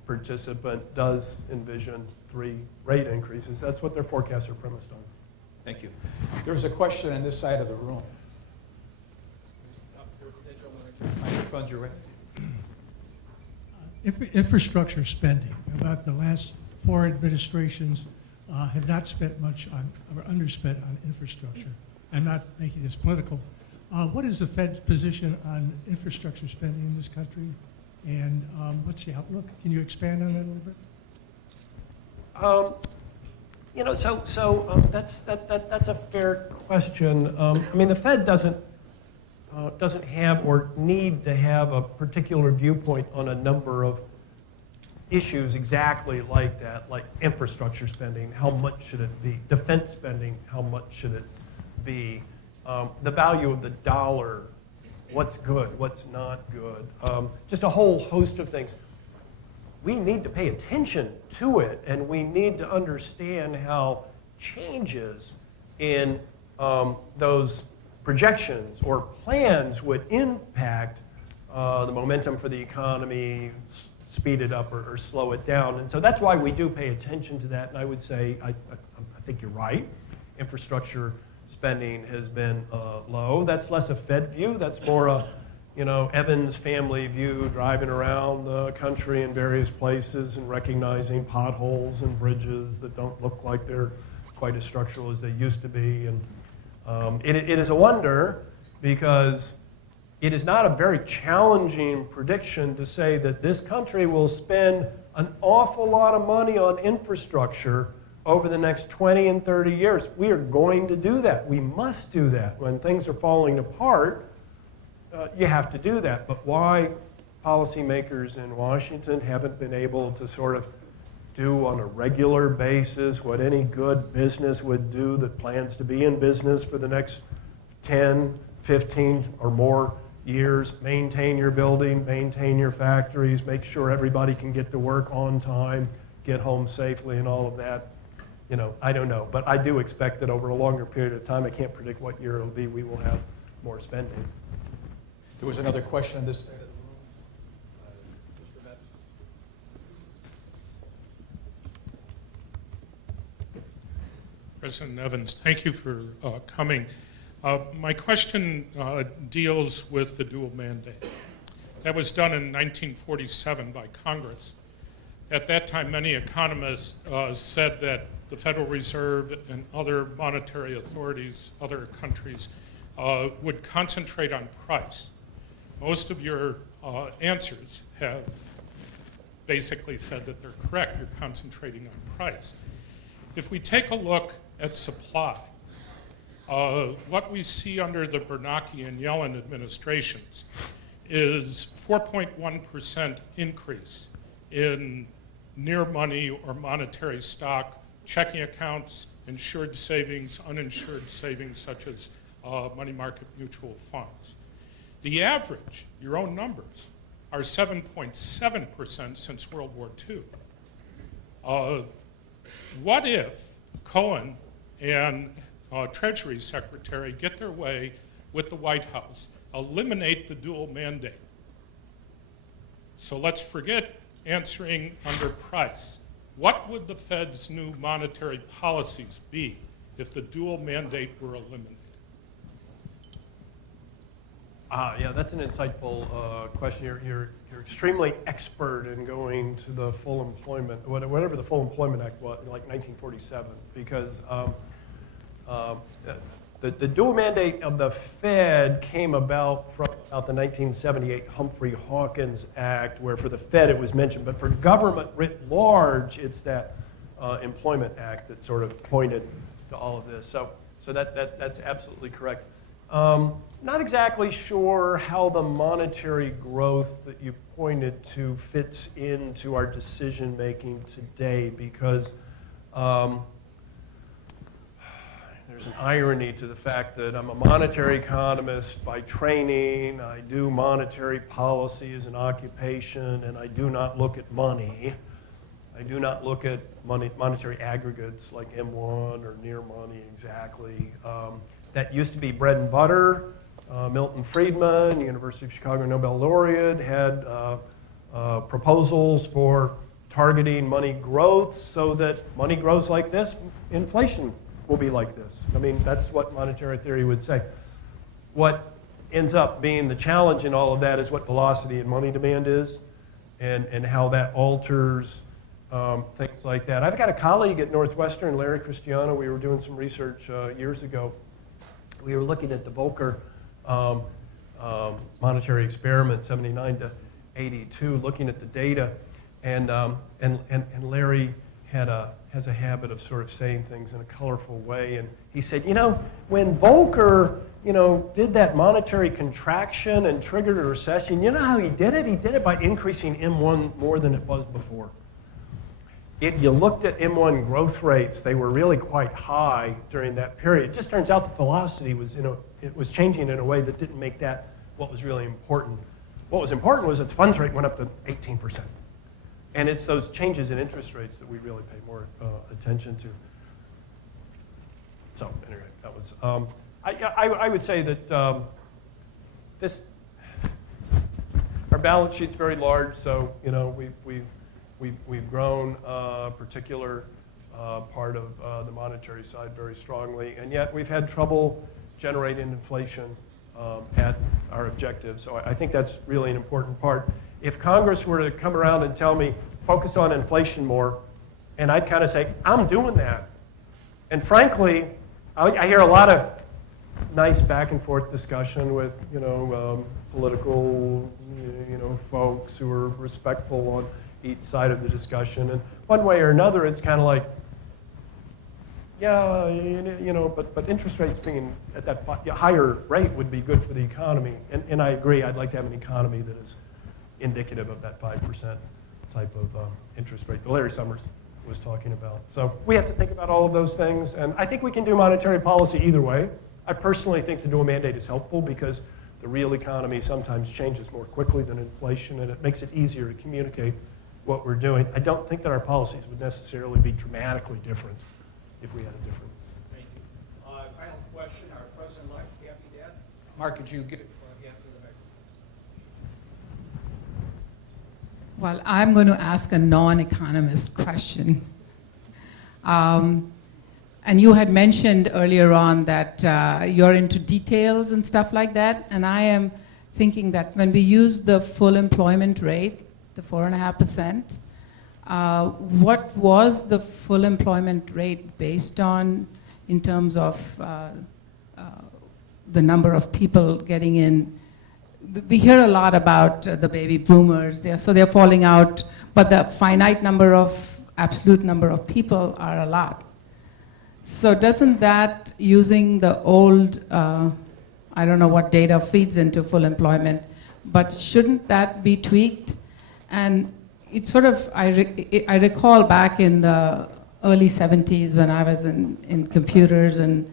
participant does envision 3 rate increases. That's what their forecasts are premised on. Thank you. There's a question on this side of the room. Microphone's your way. Infrastructure spending. About the last 4 administrations have not spent much on, or underspent on infrastructure. I'm not making this political. What is the Fed's position on infrastructure spending in this country? And what's the outlook? Can you expand on that a little bit? That's a fair question. I mean, the Fed doesn't have or need to have a particular viewpoint on a number of issues exactly like that, like infrastructure spending, how much should it be? Defense spending, how much should it be? The value of the dollar, what's good, what's not good? Just a whole host of things. We need to pay attention to it, and we need to understand how changes in those projections or plans would impact the momentum for the economy, speed it up or slow it down. And so that's why we do pay attention to that. And I would say, I think you're right. Infrastructure spending has been low. That's less a Fed view. That's more a Evans family view, driving around the country in various places and recognizing potholes and bridges that don't look like they're quite as structural as they used to be. And it is a wonder because it is not a very challenging prediction to say that this country will spend an awful lot of money on infrastructure over the next 20 and 30 years. We are going to do that. We must do that. When things are falling apart, you have to do that. But why policymakers in Washington haven't been able to sort of do on a regular basis what any good business would do that plans to be in business for the next 10, 15 or more years, maintain your building, maintain your factories, make sure everybody can get to work on time, get home safely and all of that. You know, I don't know, but I do expect that over a longer period of time, I can't predict what year it'll be, we will have more spending. There was another question on this. President Evans, thank you for coming. My question deals with the dual mandate. That was done in 1947 by Congress. At that time, many economists said that the Federal Reserve and other monetary authorities, other countries, would concentrate on price. Most of your answers have basically said that they're correct. You're concentrating on price. If we take a look at supply, what we see under the Bernanke and Yellen administrations is 4.1% increase in near money or monetary stock, checking accounts, insured savings, uninsured savings such as money market mutual funds. The average, your own numbers, are 7.7% since World War II. What if Cohen and Treasury Secretary get their way with the White House, eliminate the dual mandate? So let's forget answering under price. What would the Fed's new monetary policies be if the dual mandate were eliminated? Yeah, that's an insightful question. You're extremely expert in going to the full employment, whatever the Full Employment Act was, like 1947, because the dual mandate of the Fed came about from the 1978 Humphrey-Hawkins Act, where for the Fed it was mentioned, but for government writ large, it's that Employment Act that sort of pointed to all of this. So that's absolutely correct. Not exactly sure how the monetary growth that you pointed to fits into our decision making today, because there's an irony to the fact that I'm a monetary economist by training. I do monetary policy as an occupation, and I do not look at money. I do not look at monetary aggregates like M1 or near money exactly. That used to be bread and butter. Milton Friedman, University of Chicago Nobel laureate, had proposals for targeting money growth so that money grows like this, inflation will be like this. I mean, that's what monetary theory would say. What ends up being the challenge in all of that is what velocity in money demand is and how that alters things like that. I've got a colleague at Northwestern, Larry Cristiano. We were doing some research years ago. We were looking at the Volcker monetary experiment, 79 to 82, looking at the data, and Larry has a habit of sort of saying things in a colorful way, and he said, you know, when Volcker, did that monetary contraction and triggered a recession, you know how he did it? He did it by increasing M1 more than it was before. If you looked at M1 growth rates, they were really quite high during that period. It just turns out the velocity was, it was changing in a way that didn't make that what was really important. What was important was that the funds rate went up to 18%. And it's those changes in interest rates that we really pay more attention to. So anyway, that was, I would say that our balance sheet's very large, so we've grown a particular part of the monetary side very strongly, and yet we've had trouble generating inflation at our objective. So I think that's really an important part. If Congress were to come around and tell me, focus on inflation more, and I'd kind of say, I'm doing that. And frankly, I hear a lot of nice back and forth discussion with, political, folks who are respectful on each side of the discussion. And one way or another, it's kind of like, yeah, but interest rates being at that higher rate would be good for the economy. And I agree, I'd like to have an economy that is indicative of that 5% type of interest rate that Larry Summers was talking about. So we have to think about all of those things. And I think we can do monetary policy either way. I personally think the dual mandate is helpful because the real economy sometimes changes more quickly than inflation, and it makes it easier to communicate what we're doing. I don't think that our policies would necessarily be dramatically different if we had a different. Thank you. Final question, our President-elect, Happy Dad. Mark, could you give it to the microphone? Well, I'm going to ask a non-economist question. And you had mentioned earlier on that you're into details and stuff like that, and I am thinking that when we use the full employment rate, the 4.5%, what was the full employment rate based on in terms of the number of people getting in? We hear a lot about the baby boomers, they're falling out, but the absolute number of people are a lot. So doesn't that, using the old, I don't know what data feeds into full employment, but shouldn't that be tweaked? And it's sort of, I recall back in the early 70s when I was in computers and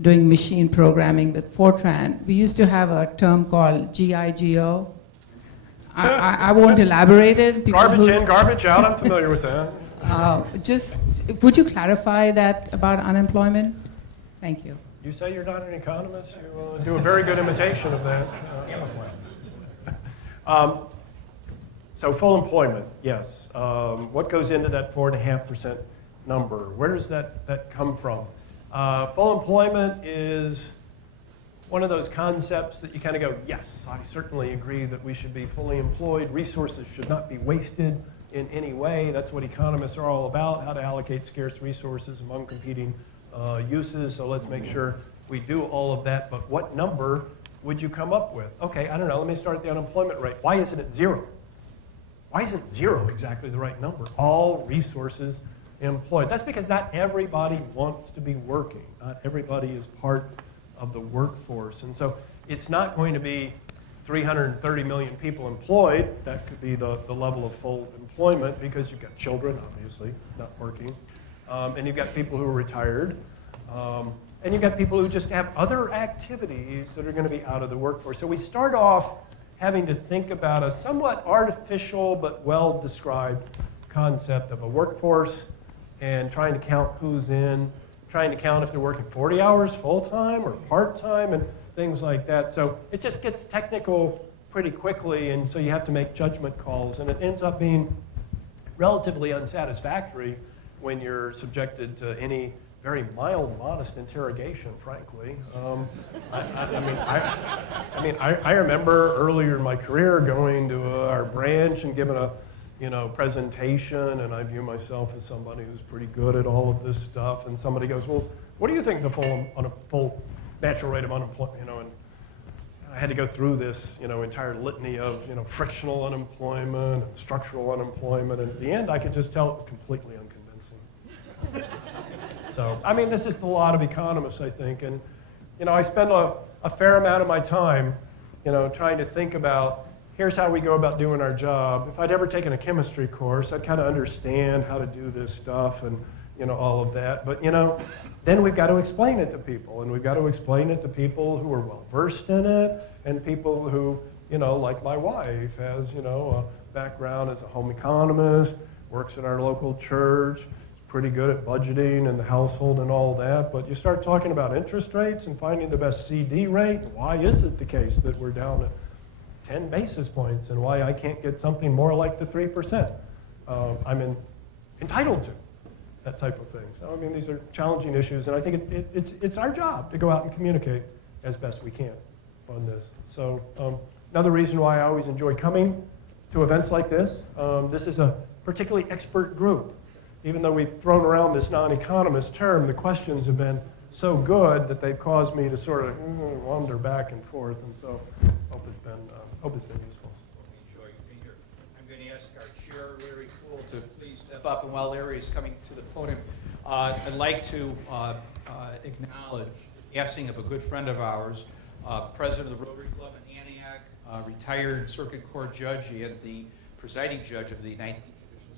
doing machine programming with Fortran, we used to have a term called GIGO. I won't elaborate it. Garbage in, garbage out, I'm familiar with that. Would you clarify that about unemployment? Thank you. You say you're not an economist. You do a very good imitation of that. So full employment, yes. What goes into that 4.5% number? Where does that come from? Full employment is one of those concepts that you kind of go, yes, I certainly agree that we should be fully employed. Resources should not be wasted in any way. That's what economists are all about, how to allocate scarce resources among competing uses. So let's make sure we do all of that. But what number would you come up with? Okay, I don't know. Let me start at the unemployment rate. Why isn't it 0? Why isn't 0 exactly the right number? All resources employed. That's because not everybody wants to be working. Not everybody is part of the workforce. And so it's not going to be 330 million people employed. That could be the level of full employment because you've got children, obviously, not working. And you've got people who are retired. And you've got people who just have other activities that are going to be out of the workforce. So we start off having to think about a somewhat artificial but well-described concept of a workforce and trying to count who's in, trying to count if they're working 40 hours full-time or part-time and things like that. So it just gets technical pretty quickly, and so you have to make judgment calls, and it ends up being relatively unsatisfactory when you're subjected to any very mild, modest interrogation, frankly. I remember earlier in my career going to our branch and giving a presentation, and I view myself as somebody who's pretty good at all of this stuff, and somebody goes, well, what do you think the full natural rate of unemployment, and I had to go through this, entire litany of, frictional unemployment and structural unemployment, and at the end I could just tell it was completely unconvincing. So, this is a lot of economists, I think, and, I spend a fair amount of my time, trying to think about, here's how we go about doing our job. If I'd ever taken a chemistry course, I'd kind of understand how to do this stuff and, all of that. But, then we've got to explain it to people, and we've got to explain it to people who are well-versed in it, and people who, like my wife, has, a background as a home economist, works in our local church, pretty good at budgeting and the household and all that, but you start talking about interest rates and finding the best CD rate. Why is it the case that we're down at 10 basis points and why I can't get something more like the 3% I'm entitled to? That type of thing. So, these are challenging issues, and I think it's our job to go out and communicate as best we can on this. So, another reason why I always enjoy coming to events like this, this is a particularly expert group. Even though we've thrown around this non-economist term, the questions have been so good that they've caused me to sort of wander back and forth, and so hope it's been useful. Enjoy being here. I'm going to ask our chair, Larry Poole, to please step up, and while Larry is coming to the podium, I'd like to acknowledge the passing of a good friend of ours, president of the Rotary Club in Antioch, retired circuit court judge, and the presiding judge of the 19th Judicial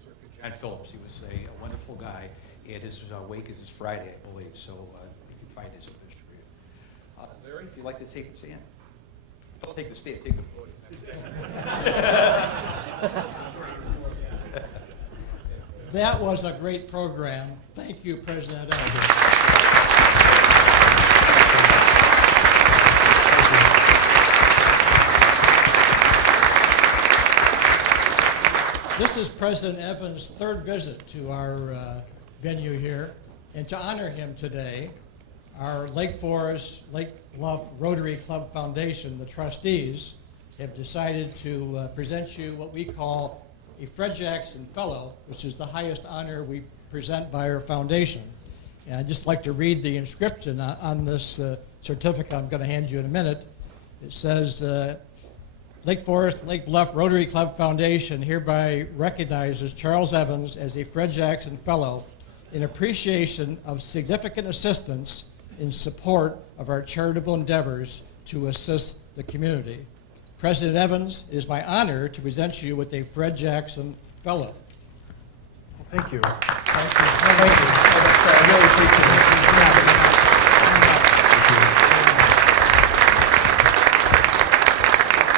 Circuit, John Phillips. He was a wonderful guy, and his wake is this Friday, I believe, so you can find his obituary. Larry, if you'd like to take a stand. Don't take the stage, take the podium. That was a great program. Thank you, President Evans. This is President Evans' third visit to our venue here. And to honor him today, our Lake Forest, Lake Bluff Rotary Club Foundation, the trustees, have decided to present you what we call a Fred Jackson Fellow, which is the highest honor we present by our foundation. And I'd just like to read the inscription on this certificate I'm going to hand you in a minute. It says, Lake Forest, Lake Bluff Rotary Club Foundation hereby recognizes Charles Evans as a Fred Jackson Fellow in appreciation of significant assistance in support of our charitable endeavors to assist the community. President Evans, it is my honor to present you with a Fred Jackson Fellow. Thank you. Thank you. Thank you. I really appreciate it.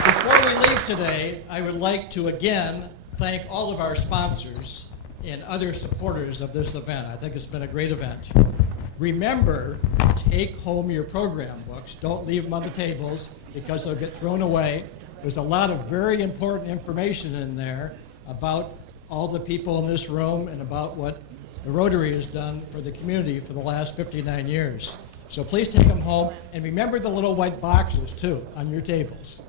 Before we leave today, I would like to again thank all of our sponsors and other supporters of this event. I think it's been a great event. Remember, take home your program books. Don't leave them on the tables because they'll get thrown away. There's a lot of very important information in there about all the people in this room and about what the Rotary has done for the community for the last 59 years. So please take them home, and remember the little white boxes too on your tables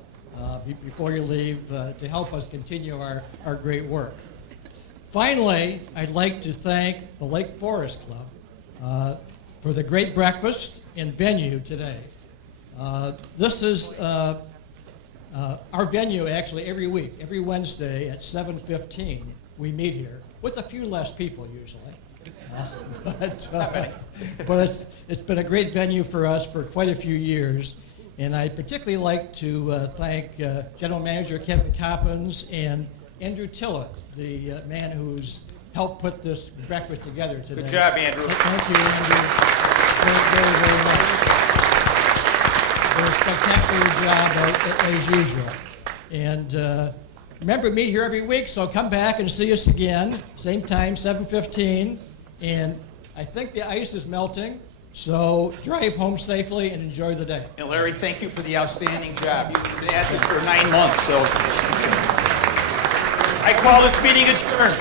before you leave to help us continue our great work. Finally, I'd like to thank the Lake Forest Club for the great breakfast and venue today. This is our venue actually every week, every Wednesday at 7:15 we meet here, with a few less people usually. But it's been a great venue for us for quite a few years. And I'd particularly like to thank General Manager Kevin Coppins and Andrew Tillett, the man who's helped put this breakfast together today. Good job, Andrew. Thank you, Andrew, very, very much. Did a spectacular job as usual. And remember, meet here every week, so come back and see us again, same time, 7:15. And I think the ice is melting, so drive home safely and enjoy the day. And Larry, thank you for the outstanding job. You've been at this for 9 months, so I call this meeting adjourned.